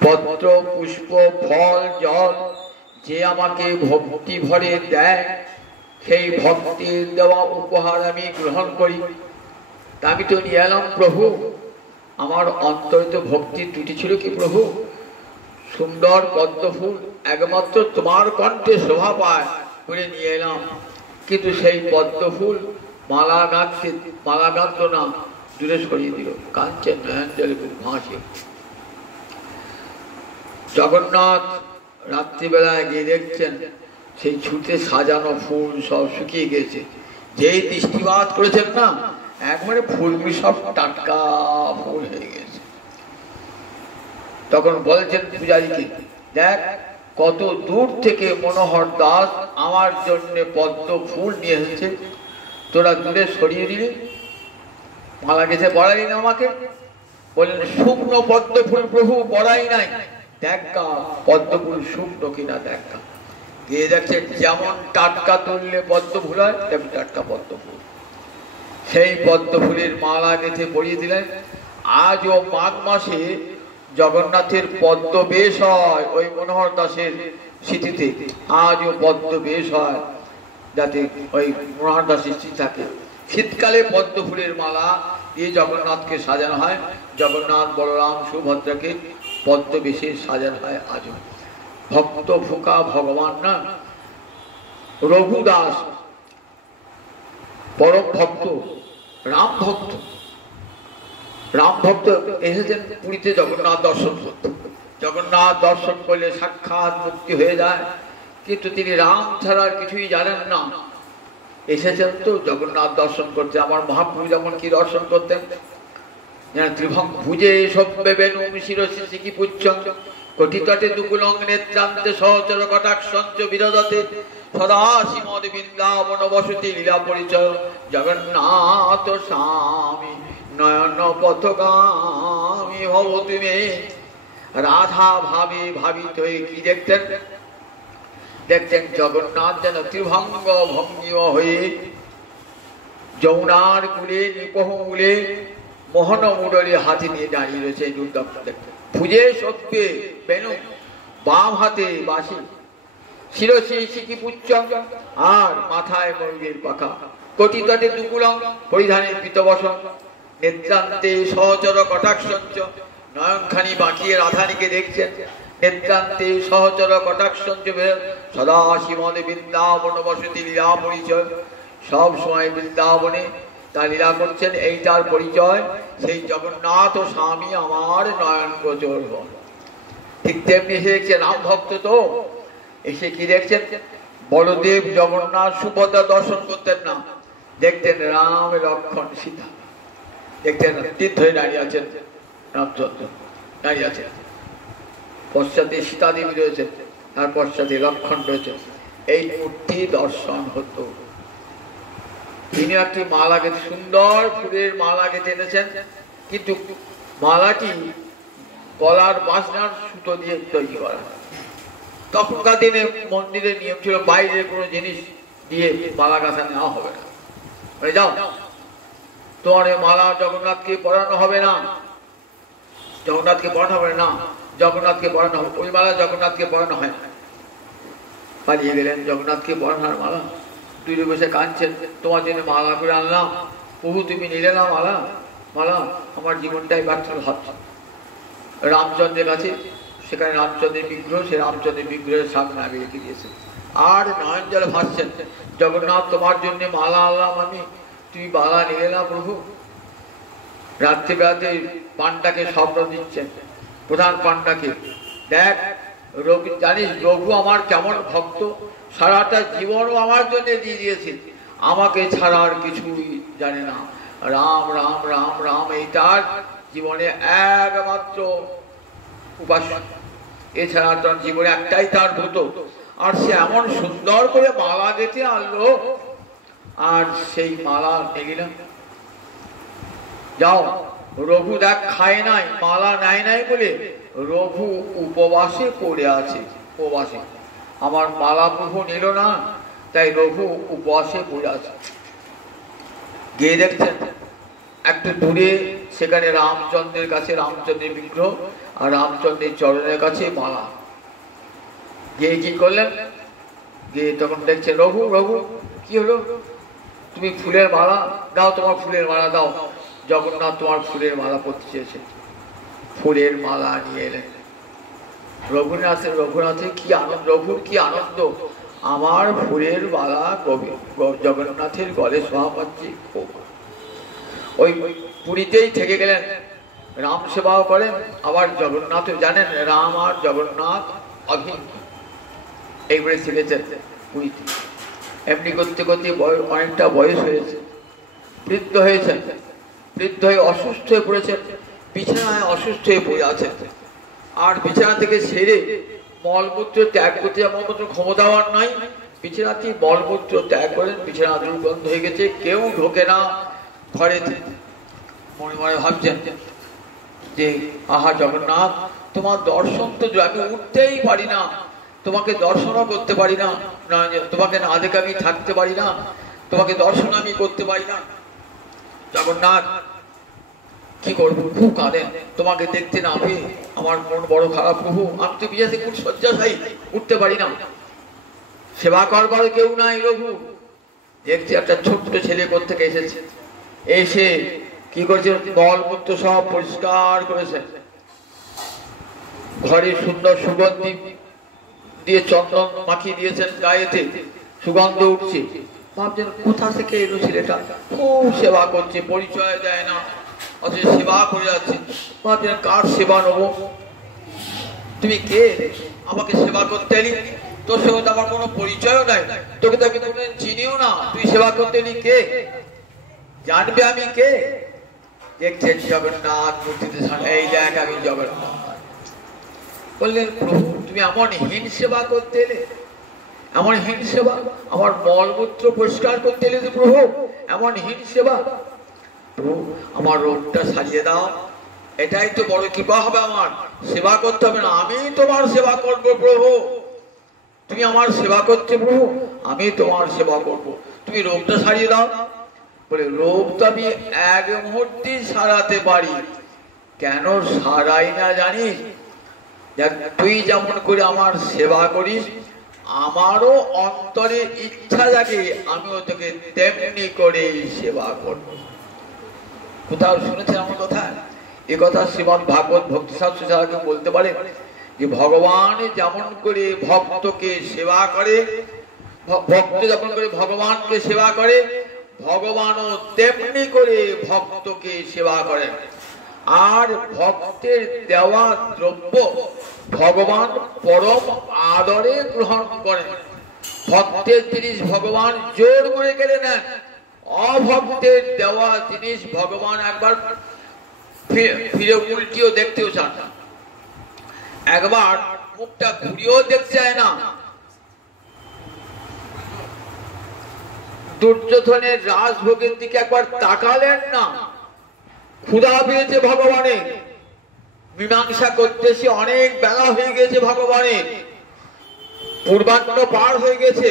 পত্র পুষ্প ফল জল যে আমাকে ভক্তি ভরে দেয়, সেই ভক্তির দেওয়া উপহার আমি গ্রহণ করি। তা আমি তো নিয়ে এলাম প্রভু। আমার অন্তরে তো ভক্তির ত্রুটি ছিল কি প্রভু? সুন্দর পদ্ম ফুল একমাত্র তোমার কণ্ঠে শোভা পায় করে নিয়ে এলাম, কিন্তু সেই পদ্ম ফুল মালা গাঁথল না, দূরে সরিয়ে দিল। কাঁদছেন, নয়ন জলে ভাসে। জগন্নাথ রাত্রিবেলায় গিয়ে দেখছেন সেই ছুটে সাজানো ফুল সব শুকিয়ে গেছে। যেই দৃষ্টিপাত করেছেন না, একবারে ফুলগুলি সব টাটকা ফুল হয়ে গেছে। তখন বলছেন পূজারীকে, দেখ কত দূর থেকে মনোহর দাস আমার জন্য পদ্ম ফুল নিয়ে এসেছে, তোরা দূরে সরিয়ে দিলি, মালা গেছে পড়াই না আমাকে। বললেন শুকনো পদ্ম ফুল প্রভু পড়াই নাই, দেখা পদ্ম ফুল শুকনো কিনা দেখা। গিয়ে দেখছে যেমন টাটকা তুললে পদ্ম ফুল হয় তেমন টাটকা পদ্ম ফুল। সেই পদ্ম ফুলের মালা গেঁথে পরিয়ে দিলেন। আজও মাঘ মাসে জগন্নাথের পদ্ম বেশ হয়, ওই মনোহর দাসের স্মৃতিতে আজও পদ্ম বেশ হয়, যাতে ওই মনোহর দাসের স্মৃতি থাকে। শীতকালে পদ্ম ফুলের মালা দিয়ে জগন্নাথকে সাজানো হয়। জগন্নাথ বলরাম সুভদ্রাকে পদ্ম বেশে সাজানো হয় আজও। ভক্ত ফুকা ভগবান না, রঘুদাস পরম ভক্ত, রাম ভক্ত। রাম ভক্ত এসেছেন পুরীতে জগন্নাথ দর্শন করতে। জগন্নাথ দর্শন করলে সাক্ষাৎ মুক্তি হয়ে যায়, কিন্তু তিনি রাম ছাড়া কিছুই জানেন না। এসেছেন তো জগন্নাথ দর্শন করতে। আমার মহাপ্রভু যেমন কি দর্শন করতেন, ত্রিভঙ্গ ভুজে সব্যে বেনু শিরসি সিকি পুচ্ছং কোটি তটে দুকুলং নেত্রান্তে সহচর কটাক্ষঞ্চ বিরদতে সদা শ্রীমদ বৃন্দাবন বসতি লীলা পরিচয় জগন্নাথ স্বামী নয়ন পথগামী ভবতু মে। রাধা ভাবে ভাবিত হয়ে কি দেখতেন? দেখতেন জগন্নাথ যেন ত্রিভঙ্গ ভঙ্গীয় হয়ে যমুনার কূলে নিপহমূলে মোহন মুরলী হাতে নিয়ে দাঁড়িয়ে রয়েছে। ভুজে সত্যে বেনু, বাম হাতে বাঁশি, শিরসি সিকি পুচ্ছং, আর মাথায় ময়ূরের পাখা, কোটি তটে দুকুলং পরিধানে পীতবসন, নেত্রান্তে সহচর কটাক্ষঞ্চ, নয়নখানি বাঁকিয়ে রাধানীকে দেখছেন। নেত্রান্তে সহচর কটাক্ষঞ্চ সদা শ্রীমদ বৃন্দাবন বসতি লীলা পরিচয়। সব সময় বৃন্দাবনে তার লীলা করছেন, এইটার পরিচয়। সেই জগন্নাথ স্বামী আমার নয়ন গোচর। ঠিক তেমনি এসে দেখছেন রাম ভক্ত তো এসে কি দেখছেন, বলদেব জগন্নাথ সুভদ্রা দর্শন করতেন না, দেখতেন রাম লক্ষ্মণ সীতা, দেখতেন তীর্থ হয়ে দাঁড়িয়ে আছেন রামচন্দ্র, দাঁড়িয়ে আছেন, পশ্চাতে সীতা দেবী রয়েছেন, তার পশ্চাতে লক্ষ্মণ রয়েছেন। এই মূর্তি দর্শন হতো। তিনি একটি মালা গেঁথে, সুন্দর ফুলের মালা গেঁথে এনেছেন, কিন্তু মালাটি গলার বাসনার সুতো দিয়ে তৈরি করা। তখনকার দিনে মন্দিরের নিয়ম ছিল বাইরে কোনো জিনিস দিয়ে মালা গাঁথা নেওয়া হবে না। যাও, তোমার মালা জগন্নাথকে পরানো হবে না, জগন্নাথকে পরানো হবে না, জগন্নাথকে পরানো হবে। ওই মালা জগন্নাথকে পরানো হয় না। পালিয়ে গেলেন জগন্নাথকে পরানোর মালা। তুই বসে কাঁদছেন, তোমার জন্য মালা করে আনলাম প্রভু, তুমি নিলে না মালা। মালা আমার জীবনটাই ব্যর্থ ভাবছে। রামচন্দ্রের কাছে, সেখানে রামচন্দ্রের বিগ্রহ, সে রামচন্দ্রের বিগ্রহের সামনে আগে রেখে দিয়েছে, আর নয়ন জলে ভাসছেন। জগন্নাথ তোমার জন্য মালা আনলাম আমি, তুমি মালা নিলে না প্রভু। রাত্রিবেলাতে পান্ডাকে স্বপ্ন দিচ্ছেন, প্রধান পান্ডাকে, দেখ রঘু জানিস রঘু আমার কেমন ভক্ত, সারাটা জীবনও আমার জন্য দিয়ে দিয়েছে, আমাকে ছাড়া আর কিছুই জানে না, রাম রাম রাম রাম এই তার জীবনে একমাত্র উপাস্য, এছাড়া তার জীবনে একটাই তার ভূত। আর সে এমন সুন্দর করে মালা গেঁথে আনলো, আর সেই মালা নিলাম, যাও রঘু দেখ খায় নাই, মালা নেয় নাই বলে রঘু উপবাসে পড়ে আছে, উপবাসে। আমার মালা প্রভু নিল না, তাই রঘু উপবাসে পড়ে আছে। গিয়ে দেখছেন একটু দূরে সেখানে রামচন্দ্রের কাছে রামচন্দ্রের বিগ্রহ, আর রামচন্দ্রের চরণের কাছে মালা। গিয়ে কি করলেন, গিয়ে তখন দেখছে রঘু রঘু কি হলো, তুমি ফুলের মালা দাও, তোমার ফুলের মালা দাও। জগন্নাথ তোমার ফুলের মালা পরতে চেয়েছে, ফুলের মালা নিয়ে এলেন। রঘুনাথের কি আনন্দ, রঘুর কি আনন্দ, আমার ফুলের মালা জগন্নাথের গলে শোভা পাচ্ছি। ওই পুরীতেই থেকে গেলেন, রাম সেবাও করেন, আবার জগন্নাথ জানেন রাম আর জগন্নাথ অভিন্ন, এইবারে শিখেছেন পুরীতে। এমনি করতে করতে অনেকটা বয়স হয়েছে, বৃদ্ধ হয়েছেন, বৃদ্ধ হয়ে অসুস্থ হয়ে পড়েছেন, বিছানায় অসুস্থ হয়ে পড়ে আছেন। আর বিছানা থেকে সেরে মলমূত্র ত্যাগ করতে আমার মতো ক্ষমতা আর নাই, বিছানাতেই মলমূত্র ত্যাগ করেন। বিছানা দুর্গন্ধ হয়ে গেছে, কেউ ঢোকে না ঘরে। মনে মনে ভাবছেন যে আহা জগন্নাথ, তোমার দর্শন তো আমি উঠতেই পারি না, তোমাকে দর্শনও করতে পারি না, তোমাকে না দেখে আমি থাকতে পারি না, তোমাকে দর্শন আমি করতে পারি না। জগন্নাথ কি করবো, খুব কাঁদেন, তোমাকে দেখতে না পেয়ে আমার মন বড় খারাপ প্রভু, আমি তো বিয়ে থেকে শয্যাশায়ী, উঠতে পারি না, সেবা করবার কেউ নাই। রঘু দেখছি একটা ছোট্ট ছেলে কোত্থেকে এসেছে, এসে কি করছে, মলমূত্র সব পরিষ্কার করেছে, ঘরে সুন্দর সুগন্ধি দিয়ে চন্দন মাখিয়ে দিয়েছেন, গায়েতে সুগন্ধ উঠছে। ভাবছেন কোথা থেকে এলো ছেলেটা, খুব সেবা করছে, পরিচয় দেয় না, অথচ সেবা করে যাচ্ছে। ভাবছেন কার সেবা নেবো, তুমি কে আমাকে সেবা করতে এলি, তোর সঙ্গে তো আমার কোনো পরিচয়ও নাই, তোকে তো আমি কোনোদিন চিনিও না, তুই সেবা করতে এলি কে, জানবে আমি কে। দেখছেন জগন্নাথ মূর্তিতে, এই দেখ আমি জগন্নাথ। বললেন প্রভু তুমি এমন হীন সেবা করতে এলে, এমন হীন সেবা, আমার মলমূত্র পরিষ্কার করতে এলে প্রভু, এমন হীন সেবা। প্রভু আমার রোগটা সারিয়ে দাও, এটাই তো বড় কৃপা হবে, আমার সেবা করতে হবে না, আমি তোমার সেবা করবো প্রভু, তুমি আমার সেবা করতে প্রভু, আমি তোমার সেবা করব, তুমি রোগটা সারিয়ে দাও। বলে রোগ তো আমি এক মুহূর্তে সারাতে পারি, কেন সারাই না জানিস, তুই যেমন করে আমার সেবা করিস, আমারও অন্তরে ইচ্ছা জাগে আমিও তোকে তেমনি করে সেবা করব। কোথাও শুনেছেন আমার কথা, এ কথা শ্রীমদ ভাগবত ভক্তিশাস্ত্র ছাড়া কেউ বলতে পারে যে ভগবান যেমন করে ভক্তকে সেবা করে, ভক্ত যেমন করে ভগবানকে সেবা করে, ভগবানও তেমনি করে ভক্তকে সেবা করেন। আর ভক্তের দেওয়া দ্রব্য ভগবান পরম আদরে গ্রহণ করেন, ভক্তের জিনিস ভগবান জোর করে কেড়ে নেন, অভক্তের দেওয়া জিনিস ভগবান একবার ফিরে উল্টিও দেখতেও চান না, একবার মুখটা ঘুরিয়েও দেখতে চায় না। দুর্যোধনের রাজভোগের দিকে একবার তাকালেন না, ক্ষুধা পেয়েছে ভগবানের, মীমাংসা করতে সে অনেক বেলা হয়ে গেছে, ভগবানের পূর্বাহ্ন পার হয়ে গেছে।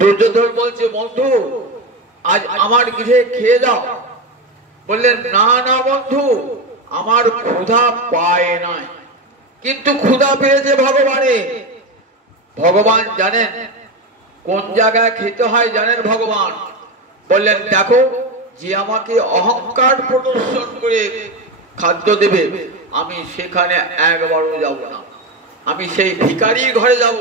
দুর্যোধন বলছে বন্ধু আজ আমার গৃহে খেয়ে যাও। বললেন না না বন্ধু, আমার ক্ষুধা পায় নাই, কিন্তু ক্ষুধা পেয়েছে ভগবানের। ভগবান জানেন কোন জায়গায় খেতে হয়, জানেন ভগবান। বললেন দেখো, যে আমাকে অহংকার প্রদর্শন করে খাদ্য দেবে, আমি সেখানে একবারও যাব না, আমি সেই ভিখারির ঘরে যাব,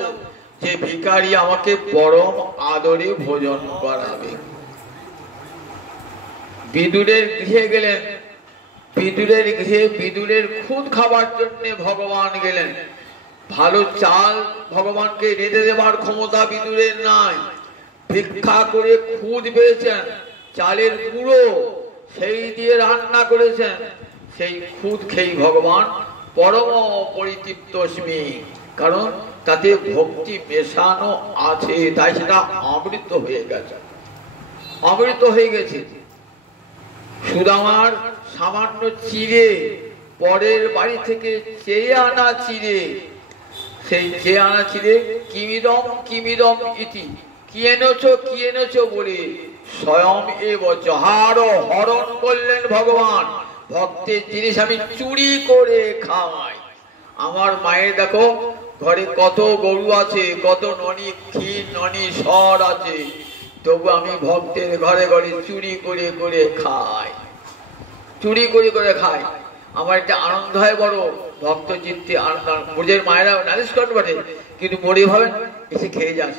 যে ভিখারি আমাকে পরম আদরে ভোজন করাবে। বিদুরের গৃহে গেলেন, বিদুরের গৃহে বিদুরের খুদ খাবার জন্য ভগবান গেলেন। ভালো চাল ভগবানকে রেঁধে দেবার ক্ষমতা বিদুরের নাই। ভিক্ষা করে খুদ পেয়েছেন, চালের গুঁড়ো সেই দিয়ে রান্না করেছেন। সেই খুদ খেয়ে ভগবান পরম পরিতৃপ্তস্মি, কারণ তাতে ভক্তি মেশানো আছে, তাই সেটা অমৃত হয়ে গেছে, অমৃত হয়ে গেছে। সুদামার সামান্য চিড়ে, পরের বাড়ি থেকে চেয়ে আনা চিড়ে, সেই চেয়ে আনা চিড়ে কিমিদম কিমিদম ইতি, কি এনেছো বলে স্বয়ং এব যাহার হরণ করলেন ভগবান। ভক্তের জিনিস আমি চুরি করে খাওয়াই। আমার মায়ের দেখো ঘরে কত গরু আছে, কত ননি ক্ষীর ননি সর আছে, তবু আমি ভক্তের ঘরে ঘরে চুরি করে করে খাই, চুরি করে করে খাই। আমার একটা আনন্দ হয় বড়, ভক্ত চিত্তে আনন্দ। ব্রজের মায়েরা নালিশ করতে পারে, কিন্তু মরে ভাবেন এসে খেয়ে যাস,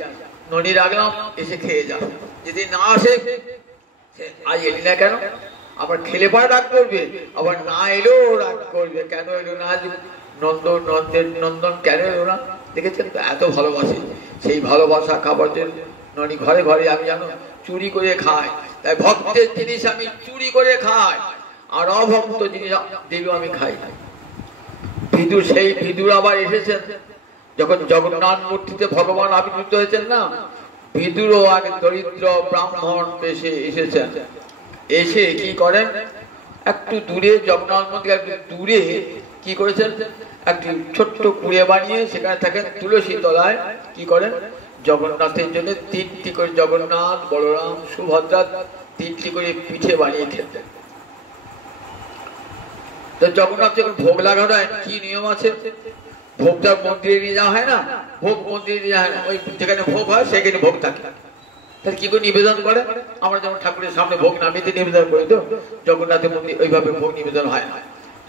ননি রাখলাম এসে খেয়ে যাস। যদি না আসে আজ এলি না কেন, আবার খেলে পরে রাগ করবে, আবার না এলেও রাগ করবে, কেন এলো না আজ নন্দন কেন এলো না। দেখেছেন তো এত ভালোবাসে, সেই ভালোবাসা খাবার জন্য ননি ঘরে ঘরে আমি জানো চুরি করে খাই। তাই ভক্তের জিনিস আমি চুরি করে খাই, আর অভক্ত জিনিস দিলেও আমি খাই। বিদুর, সেই বিদুর আবার এসেছেন যখন জগন্নাথ মূর্তিতে ভগবান আবির্ভূত হয়েছেন না, বিদুরও আগে দরিদ্র ব্রাহ্মণ বেশে এসেছেন। এসে কি করেন, একটু দূরে জগন্নাথ মন্দির একটু দূরে কি করেছেন, একটি ছোট্ট কুড়ে বানিয়ে সেখানে থাকেন তুলসী তলায়। কি করেন, জগন্নাথের জন্য 3টি করে, জগন্নাথ বলরাম সুভদ্রা 3টি করে পিঠে বানিয়ে খেতেন। তো জগন্নাথ যখন ভোগ লাগানো হয় কি নিয়ম আছে, ভোগটা মন্দিরে নিয়ে যাওয়া হয় না, ভোগ মন্দিরে নিয়ে যাওয়া হয় না, ওই যেখানে ভোগ হয় সেখানে ভোগ থাকে। তাহলে কি করে নিবেদন করে, আমরা যেমন ঠাকুরের সামনে ভোগ নামিয়ে নিবেদন করি, তো জগন্নাথের মন্দির ওইভাবে ভোগ নিবেদন হয় না।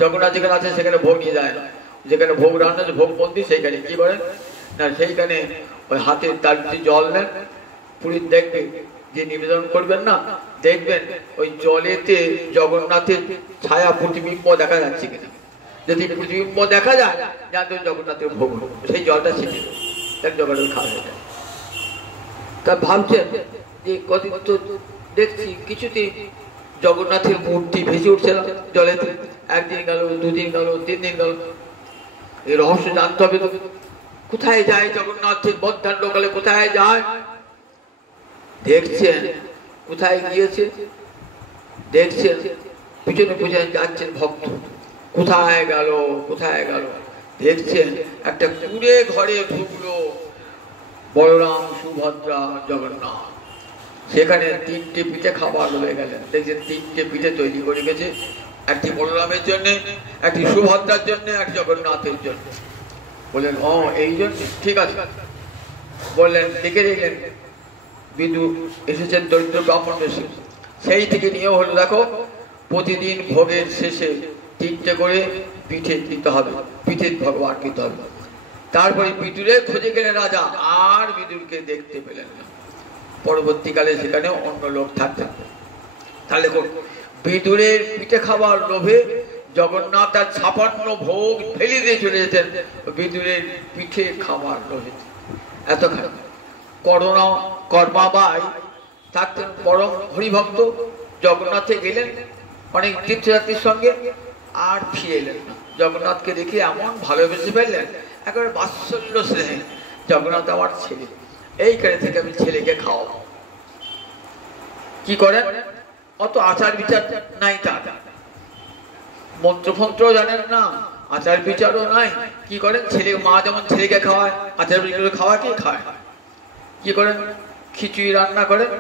জগন্নাথ যেখানে আছে সেখানে ভোগ নিয়ে যায় না, যেখানে ভোগ রান্না ভোগ মন্দির সেইখানে কি করেন না, সেইখানে ওই হাতের তালটি জল নেন, পুরীর দেখবে যে নিবেদন করবেন না, দেখবেন ওই জলেতে জগন্নাথের ছায়া প্রতিবিম্ব দেখা যাচ্ছে কিনা। যদি প্রতিবিম্ব দেখা যায় জানতে জগন্নাথের ভোগ, সেই জলটা ছিটে জগন্নাথ খাওয়া হয়ে যায়। তা ভাবছেন যে কদিন তো দেখছি কিছুতেই জগন্নাথের মূর্তি ভেসে উঠছে না জলেতে, একদিন গেল, 2 দিন গেল, 3 দিন গেল। এই রহস্য জানতে হবে তো, কোথায় যায় জগন্নাথের মধ্যাহ্নকালে, কোথায় যায় দেখছেন, কোথায় গিয়েছে দেখছেন, পিছনে পিছনে যাচ্ছেন ভক্ত, কোথায় গেল কোথায় গেল দেখছেন। একটা কুড়ে ঘরে ঢুকলো বলরাম সুভদ্রা জগন্নাথ, সেখানে 3টে পিঠে খাবার হয়ে গেলেন। দেখছেন 3টে পিঠে তৈরি করে গেছে, একটি বলরামের জন্য, একটি সুভদ্রার জন্য, এক জগন্নাথের জন্য। বললেন ও এই জন্য, ঠিক আছে। বললেন দেখে দেখলেন বিদু এসেছেন দরিদ্র ব্রাহ্মণ বেশে, সেই থেকে নিয়ে হলো দেখো প্রতিদিন ভোগের শেষে 3টে করে পিঠে দিতে হবে, পিঠে ভগবান দিতে হবে। তারপরে বিদুরে খুঁজে গেলেন রাজা, আর বিদুরকে দেখতে পেলেন না। পরবর্তীকালে সেখানে অন্য লোক থাকতেন। তাহলে বিদুরের পিঠে খাবার লোভে জগন্নাথ তার 56 ভোগ ফেলে দিয়ে চলে যেতেন বিদুরের পিঠে খাবার লোভে। এতখানি কর্মাবাই থাকতেন পরম হরিভক্ত, জগন্নাথে গেলেন অনেক তীর্থযাত্রীর সঙ্গে, আর ফিরে এলেন না। জগন্নাথকে দেখে এমন ভালোবেসে ফেললেন, একেবারে বাৎসল্য স্নেহে, জগন্নাথ আমার ছেলে, এইখানে থেকে আমি ছেলেকে খাওয়াবো। কি করেন, অত আচার বিচার নাই, তার মন্ত্রফন্ত্র জানেন না, আচার বিচারও নাই। কি করেন, ছেলে মা যেমন ছেলেকে খাওয়ায়, আচার বিচার খাওয়া কি খায়। কি করেন, খিচুড়ি রান্না করেন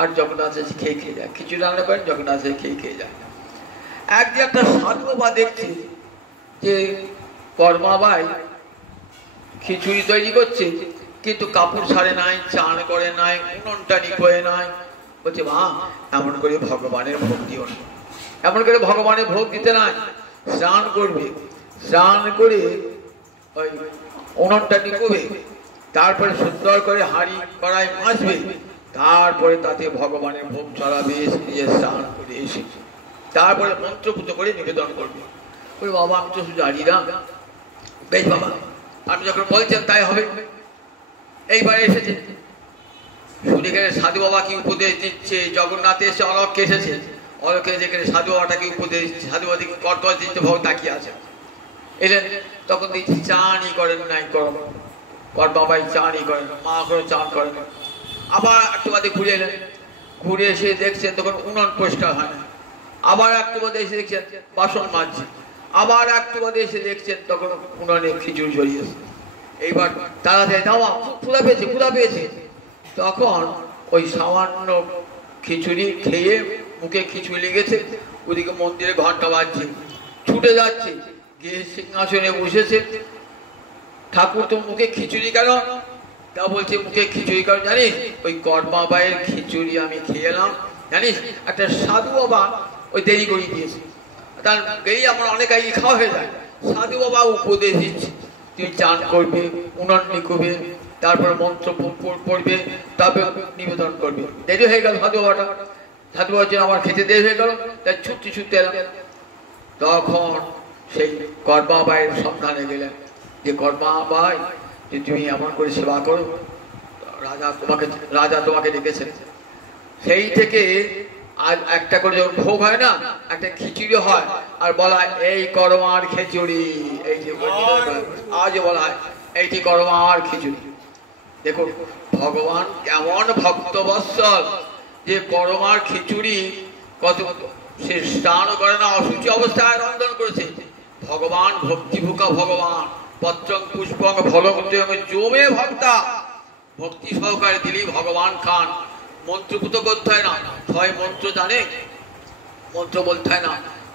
আর জগন্নাথ এসে খেয়ে খেয়ে যায়, খিচুড়ি রান্না করেন জগন্নাথ এসে খেয়ে খেয়ে যায়। একদিন একটা সাধু বাবা দেখছি যে কর্মাবাই খিচুড়ি তৈরি করছে, কিন্তু কাপড় ছাড়ে নাই, চান করে নাই, উনুনটা নিভয়ে নাই। বলছে মা এমন করে ভগবানের ভোগ দিও না, এমন করে ভগবানের ভোগ দিতে নাই। স্নান করবে, স্নান করে ওই উনুনটা নিভবে, তারপরে সুন্দর করে হাঁড়ি কড়াই মাজবে, তারপরে তাতে ভগবানের ভোগ চড়াবে, নিজে স্নান করে এসে। তারপরে মন্ত্রপুত করে নিবেদন করবে। ওই বাবা আমি তো জানি না। বেশ বাবা, আপনি যখন বলছেন তাই হবে। এইবারে এসেছে শুনে সাধু বাবা কি উপদেশ দিচ্ছে। জগন্নাথ এসে অলক্ষে এসেছে, অলক্ষে যেখানে সাধু বাবাটাকে উপদেশ দিচ্ছে, সাধু বাবা কর্তব্য দিচ্ছে, ভগবান তাকিয়ে আছে। এলেন তখন দেখছি চানই করেন নাই, কর বাবাই চানই করেন, মা করে চান করেন। আবার একটু বাদে ঘুরে এলেন, ঘুরে এসে দেখছেন তখন উনুন পরিষ্কার হয় না। আবার একটু বাদে এসে দেখছেন বাসন মাজছে। আবার একটু বাদে এসে দেখছেন তখন উনুনে খিচুড়ি জ্বলিয়েছে। এইবার তাড়াতাড়ি দাও, ক্ষুধা পেয়েছে, ক্ষুধা পেয়েছে। তখন ওই সামান্য খিচুড়ি খেয়ে মুখে খিচুড়ি লেগেছে, ওদিকে মন্দিরে ঘন্টা বাজছে, ছুটে যাচ্ছে, গিয়ে সিংহাসনে বসেছে। ঠাকুর তো মুখে খিচুড়ি কেন? তা বলছে মুখে খিচুড়ি কেন জানিস? ওই কর্মাবাইয়ের খিচুড়ি আমি খেয়ে এলাম, জানিস একটা সাধু বাবা ওই দেরি করে দিয়েছে, তার দেরি আমার অনেক আগে খাওয়া হয়ে যায়। সাধু বাবা উপদেশ দিচ্ছে, তুমি চান করবে, উনুন নিকবে, তারপরে মন্ত্র পড়বে, তারপরে নিবেদন করবে। দেরি হয়ে গেল সাধু বাবাটা, সাধু বাবার জন্য আমার খেতে দেরি হয়ে গেল, তাই ছুটতে ছুটতে এলাম। তখন সেই কর্মাবাইয়ের সন্ধানে গেলেন যে কর্মাবাই যে তুমি এমন করে সেবা করো, রাজা তোমাকে ডেকেছেন। সেই থেকে আজ একটা করে যখন ভোগ হয় না, একটা খিচুড়ি হয় আর বলা হয় এই করমার খিচুড়ি, এই যে আজ বলা হয় এইটি করমার খিচুড়ি। দেখুন ভগবান কেমন ভক্তবৎসল, যে করমার খিচুড়ি কত সে স্নান করে না, অসুচি অবস্থায় রন্ধন করেছে। ভগবান ভক্তিভুকা ভগবান, পত্রং পুষ্পং ফলং জমে ভক্তা, ভক্তি সহকারে দিলেই ভগবান খান। মন্ত্রপুত করতে হয় না, ছয় মন্ত্র জানে, মন্ত্র বলতে হয় না,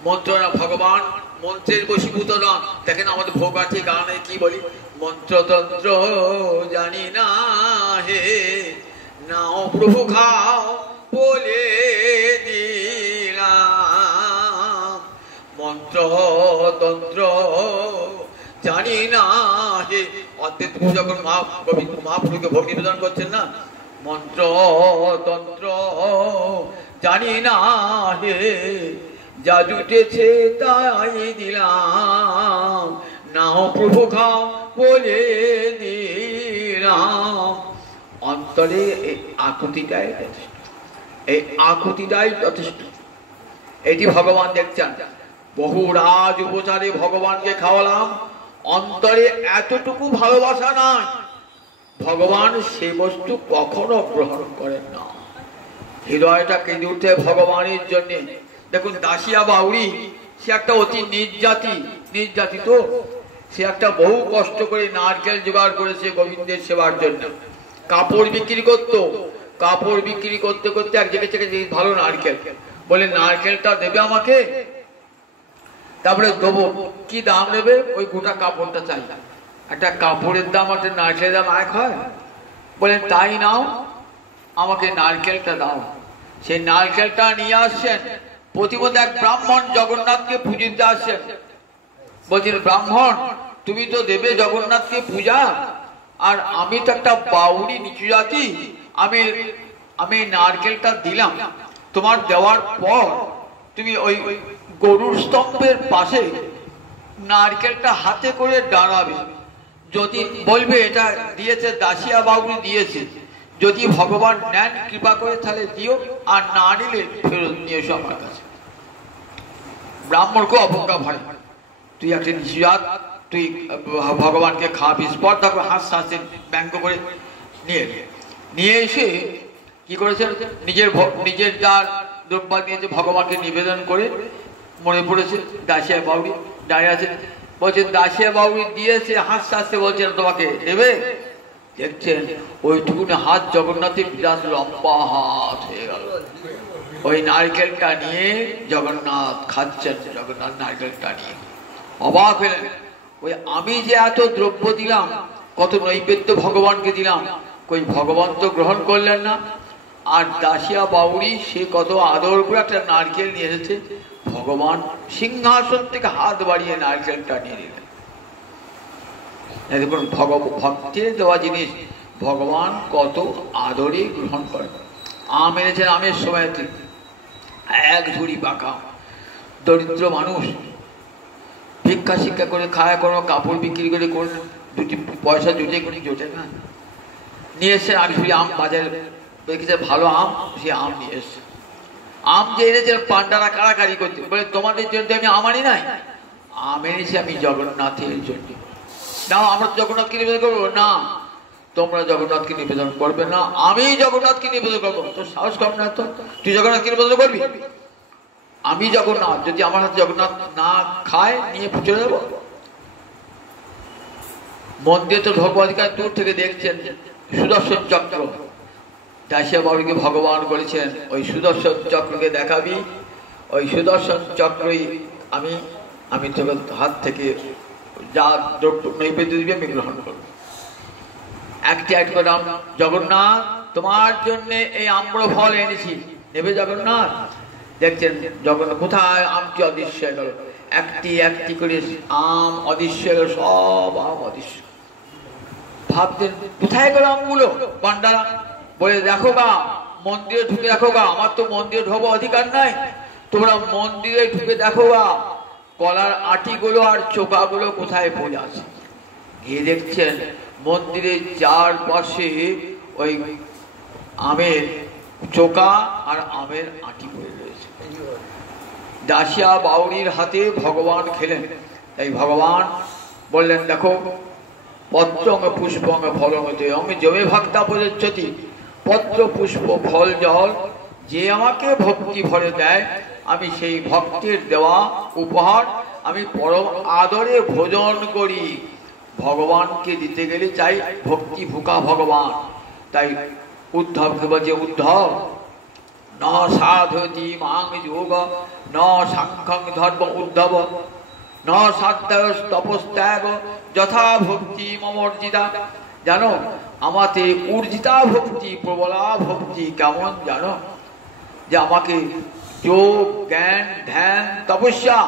মন্ত্র না, ভগবান মন্ত্রের বশীভূত না। দেখেন আমাদের ভোগ আছে গানে কি বলি, মন্ত্রতন্ত্র জানি না হে, নাও প্রভু খাও বলে দিলাম, মন্ত্রতন্ত্র জানি না হে। অদ্বৈত প্রভু যখন মহাপ্রভুকে ভোগ নিবেদন করছেন না, মন্ত্র তন্ত্র জানি না হে, যা জুটেছে তাই দিলাম, নাও প্রভু খাও বলে দিলাম। অন্তরে এই আকুতিটাই যথেষ্ট, এই আকুতিটাই যথেষ্ট। এটি ভগবান দেখছেন। বহু রাজ উপচারে ভগবানকে খাওয়ালাম, অন্তরে এতটুকু ভালোবাসা নাই, ভগবান সে বস্তু কখনো গ্রহণ করেন না। হৃদয়টা কেঁদে উঠে ভগবানের জন্য। দেখুন দাসিয়া বাউরি, সে একটা অতি নির্যাতি তো, সে একটা বহু কষ্ট করে নারকেল জোগাড় করেছে গোবিন্দের সেবার জন্য। কাপড় বিক্রি করতো, কাপড় বিক্রি করতে করতে এক জায়গায় থেকে ভালো নারকেল, বলে নারকেলটা দেবে আমাকে, তারপরে দেবো, কি দাম নেবে? ওই গোটা কাপড়টা চাই। একটা কাপড়ের দাম একটা নারকেলের দাম এক হয়? বলেন তাই নাও, আমাকে নারকেলটা দাও। সেই নারকেলটা নিয়ে আসছেন, প্রতিপদ এক ব্রাহ্মণ জগন্নাথকে পুজো দিতে আসছেন। বলছেন ব্রাহ্মণ তুমি তো দেবে জগন্নাথকে পূজা, আর আমি তো একটা বাউরি নিচু জাতি, আমি নারকেলটা দিলাম, তোমার দেওয়ার পর তুমি ওই গরুর স্তম্ভের পাশে নারকেলটা হাতে করে দাঁড়াবে, যদি বলবে এটা দিয়েছে দাসিয়া বাউরি দিয়েছে, যদি ভগবান নেন কৃপা করে তাহলে দিও, আর না নিলে ফেরত নিয়ে এসো আমার কাছে। ব্রাহ্মণকে অবজ্ঞা ভয়, তুই একটা নিজাত, তুই ভগবানকে খাওয়াবি, স্পর্ধা করে হাসতে ব্যঙ্গ করে নিয়ে এসে কি করেছেন, নিজের যার দ্রব্য নিয়েছে ভগবানকে নিবেদন করে মনে পড়েছে দাসিয়া বাউরি দাঁড়িয়ে আছে। বলছেন দাসিয়া বাউরি দিয়েছে, হাসতে বলছেন তোমাকে দেবে। দেখছেন ওইটুকুনি হাত জগন্নাথের বিরাট লম্বা হাত হয়ে গেল। ওই নারকেলটা নিয়ে জগন্নাথ খাচ্ছেন, জগন্নাথ নারকেলটা নিয়ে অবাক হলেন। ওই আমি যে এত দ্রব্য দিলাম, কত নৈবেদ্য ভগবানকে দিলাম, কই ভগবান তো গ্রহণ করলেন না। আর দাসিয়া বাউরি সে কত আদর করে একটা নারকেল নিয়ে এসেছে, ভগবান সিংহাসন থেকে হাত বাড়িয়ে নারকেলটা নিয়ে নিলেন। দেখুন ভক্তের দেওয়া জিনিস ভগবান কত আদরে গ্রহণ করেন। আম এনেছেন, আমের সময় এক ঝুড়ি পাকা, দরিদ্র মানুষ ভিক্ষা শিক্ষা করে খায়, কোনো কাপড় বিক্রি করে কোন দুটি পয়সা জোটে না, নিয়ে এসে আগে আম বাজারে দেখেছে ভালো আম, সে আম নিয়ে এসছে। আম যে এনেছে পান্ডারা কাড়াকাড়ি করছে, বলে তোমাদের জন্য আমি আম আনি নাই, আম এনেছি আমি জগন্নাথের জন্য। না আমরা জগন্নাথকে নিবেদন করবো না, তোমরা জগন্নাথকে নিবেদন করবে না, আমি জগন্নাথকে নিবেদন করবো। তোর সাহস কম না তো, তুই জগন্নাথকে নিবেদন করবি? আমি জগন্নাথ, যদি আমার হাতে জগন্নাথ না খায় নিয়ে চলে যাবো। মন্দিরে তো ভগবদ্গীতা দূর থেকে দেখছেন সুদর্শন চক্র, দাসিয়া বাবুকে ভগবান বলেছেন ওই সুদর্শন চক্রকে দেখাবি, ওই সুদর্শন চক্রই আমি আমি তোর হাত থেকে যা নৈবেদ্য দিবি আমি গ্রহণ করবো। একটি এক করে জগন্নাথ তোমার জন্য এই আম্র ফল এনেছি, নেবে জগন্নাথ? দেখছেন জগন্নাথ কোথায় আমটি অদৃশ্য হয়ে গেল, একটি একটি করে আম অদৃশ্য হয়ে গেল, সব আম অদৃশ্য। ভাবতেন কোথায় গেল আমগুলো? পান্ডারা বলে দেখো গা, মন্দিরে ঢুকে দেখো গা, আমার তো মন্দিরে ঢোকার অধিকার নাই, তোমরা মন্দিরে ঢুকে দেখো গা কলার আটিগুলো আর চোকাগুলো কোথায় পড়ে আছে। গিয়ে দেখছেন মন্দিরের চারপাশে ওই আমের চোকা আর আমের আটি পড়ে রয়েছে। দাসিয়া বাউরির হাতে ভগবান খেলেন, তাই ভগবান বললেন দেখো পত্রং পুষ্পং ফলমতে আমি জমে ভক্তা প্রযচ্ছতি, পত্র পুষ্প ফল জল যে আমাকে ভক্তি ভরে দেয়, আমি সেই ভক্তের দেওয়া উপহার আমি পরম আদরে ভোজন করি। ভগবানকে দিতে গেলে চাই ভক্তি ভুকা ভগবান। তাই উদ্ধবকে বলছে উদ্ধব ন সাধতি মাং যোগ ন সাংখ্যং ধর্ম উদ্ধব ন সাধ্যায় তপস্ত্যাগ যথা ভক্তি মমর্জিতা। জানো আমাতে উর্জিতা ভক্তি প্রবলা ভক্তি কেমন জানো, যে আমাকে যোগ জ্ঞান ধ্যান তপস্যা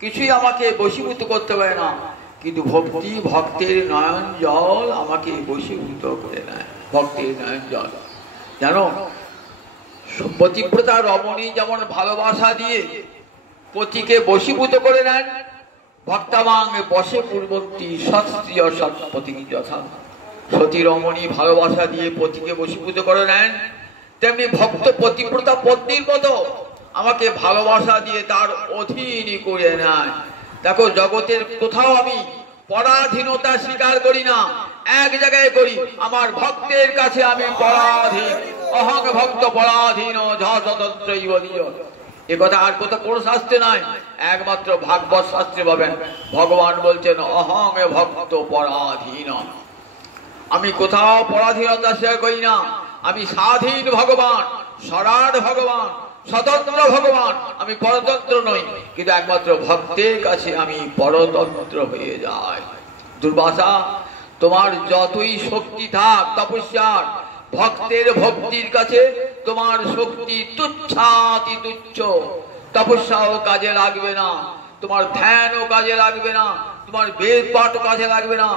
কিছুই আমাকে বশীভূত করতে পারে না, কিন্তু ভক্তি ভক্তের নয়ন জল আমাকে বশীভূত করে নেয়। ভক্তের নয়ন জল জানো, পতিব্রতা রমণী যেমন ভালোবাসা দিয়ে পতিকে বশীভূত করে নেন, ভক্তামাং বসে পূর্ববর্তী সৎস্ত্রীয় সৎপতি যথা। সতী রমণী ভালোবাসা দিয়ে পতিকে বশীভূত করে নেন, তেমনি ভক্ত পতিব্রতা পত্নীর মতো আমাকে ভালোবাসা দিয়ে তার অধীনই করে নেয়। দেখো জগতের কোথাও আমি পরাধীনতা স্বীকার করি না, এক জায়গায় করি, আমার ভক্তের কাছে আমি পরাধীন। অহং ভক্ত পরাধীন যতন্ত্রৈব নিজ। এ কথা আর কোথাও কোন শাস্ত্রে নাই, একমাত্র ভাগবত শাস্ত্রে পাবেন। ভগবান বলছেন অহং ভক্ত পরাধীন। আমি কোথাও পরাধীনতা স্বীকার করি না, আমি স্বাধীন ভগবান, স্বরাট ভগবান, স্বতন্ত্র ভগবান, আমি পরতন্ত্র নই, কিন্তু একমাত্র ভক্তের কাছে আমি পরতন্ত্র হয়ে যাই। দুর্বাসা তোমার যতই শক্তি থাক তপস্যার, ভক্তের ভক্তির কাছে তোমার শক্তি তুচ্ছাতি তুচ্ছ। তপস্যাও কাজে লাগবে না, তোমার ধ্যানও কাজে লাগবে না, তোমার বেদ পাঠও কাজে লাগবে না,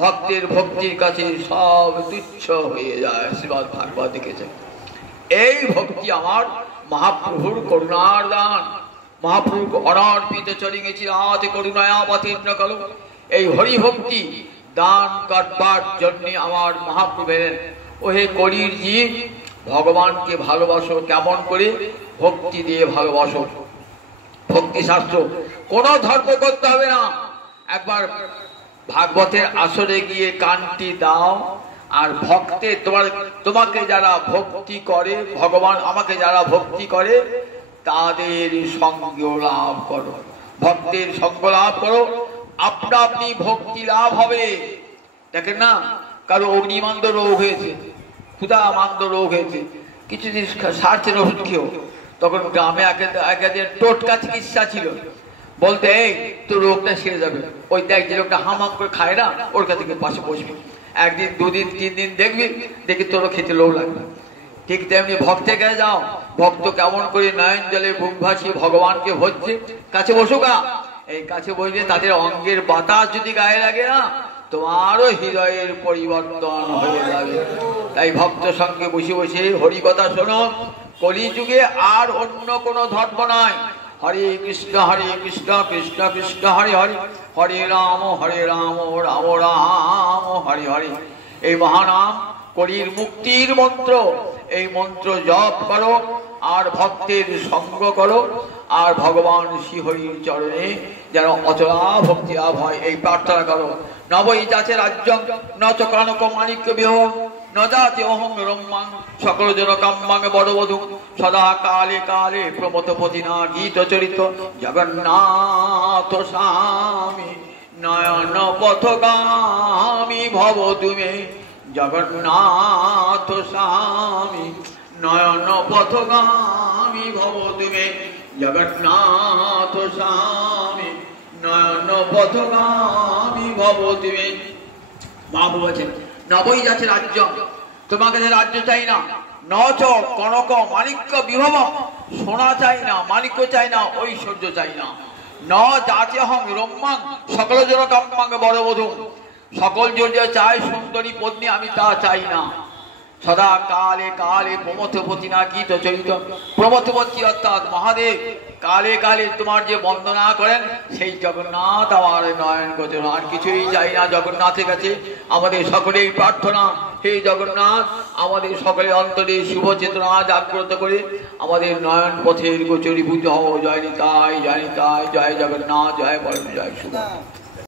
ভক্তের ভক্তির কাছে সব তুচ্ছ হয়ে যায়। শ্রীমদ্ ভাগবত দেখেছে এই ভক্তি আমার মহাপ্রভুর করুণার দান। মহাপ্রভু অনার্পিত চলে গেছি রাতে করুণায়া পথেন কালো। এই হরি ভক্তি দান করবার জন্য আমার মহাপ্রভুর ওহে কলির জীব ভগবানকে ভালোবাসো। কেমন করে? ভক্তি দিয়ে ভালোবাসো। ভক্তি শাস্ত্র কোন ধর্ম করতে হবে না, একবার ভাগবতের আসরে গিয়ে কানটি দাও, আর ভক্তের তোমাকে যারা ভক্তি করে, ভগবান আমাকে যারা ভক্তি করে তাদের সঙ্গ লাভ করো, ভক্তের সঙ্গ লাভ করো, আপনা আপনি ভক্তি লাভ হবে। দেখেন না কারো অগ্নিমান্দ রোগ হয়েছে, ক্ষুধা মান্দ রোগ হয়েছে, কিছুদিন সারছেন ওষুধ খেয়েও, তখন গ্রামে একের টোটকা চিকিৎসা ছিল, বলতে এই তোর রোগটা সেরে যাবে, ওই দেখ যে লোকটা হাম করে খায় না ওর কাছে পাশে বসবি, একদিন দুদিন তিন দিন দেখবি, দেখি তোরও খেতে লোভ লাগবে। ঠিক তেমনি ভক্তের কাছে যাও, ভক্ত কেমন করে নয়ন জলে বুক ভাসিয়ে ভগবানকে ভজছে, কাছে বসুকা। এই কাছে বসলে তাদের অঙ্গের বাতাস যদি গায়ে লাগে না, তোমারও হৃদয়ের পরিবর্তন হয়ে যাবে। তাই ভক্ত সঙ্গে বসে বসে হরি কথা শোনো। কলিযুগে আর অন্য কোনো ধর্ম নয়, হরে কৃষ্ণ কৃষ্ণ কৃষ্ণ হরে হরে, হরে রাম রাম রাম হরে হরে। এই মহানাম কলির মুক্তির মন্ত্র, এই মন্ত্র জপ করো আর ভক্তের সঙ্গ করো, আর ভগবান শ্রীহরির চরণে যেন অচলা ভক্তি লাভ হয় এই প্রার্থনা করো। নবই যাচে রাজ্যং ন চ কানক মাণিক্য বিহ, ন যাচে অহং রম্যাং সকল জন কাম্যাং বড়বধূ, সদা কালে কালে প্রমথ পতিনা গীত চরিত জগন্নাথ স্বামী নয়ন পথগামী ভব তুমি, জগন্নাথ স্বামী নয়ন পথগামী ভব তুমি, জগন্নাথ স্বামী নয়ন পথগামী ভব তুমি। মা বলেছেন নবই যাচ্ছে রাজ্য, তোমার কাছে রাজ্য চাই না, ন চ কনক মাণিক্য বিভব, সোনা চাই না, মাণিক্য চাই না, ঐশ্বর্য চাই না, ন যাচে হং রম্যাং সকল জন কাম্যাং বড়বধূ, সকল জন চায় সুন্দরী পত্নী, আমি তা চাই না। সদা কালে কালে প্রমথপতি না গীত চরিত, প্রমথপতি অর্থাৎ মহাদেব কালে কালে তোমার যে বন্দনা করেন সেই জগন্নাথ আমার নয়ন গোচর, আর কিছুই চাই না। জগন্নাথের কাছে আমাদের সকলেই প্রার্থনা, হে জগন্নাথ আমাদের সকলের অন্তরে শুভ চেতনা জাগ্রত করে আমাদের নয়ন পথের গোচরী বুঝ হও। জয় নিতাই জয় নিতাই, জয় জগন্নাথ, জয় বল, জয় শুভ।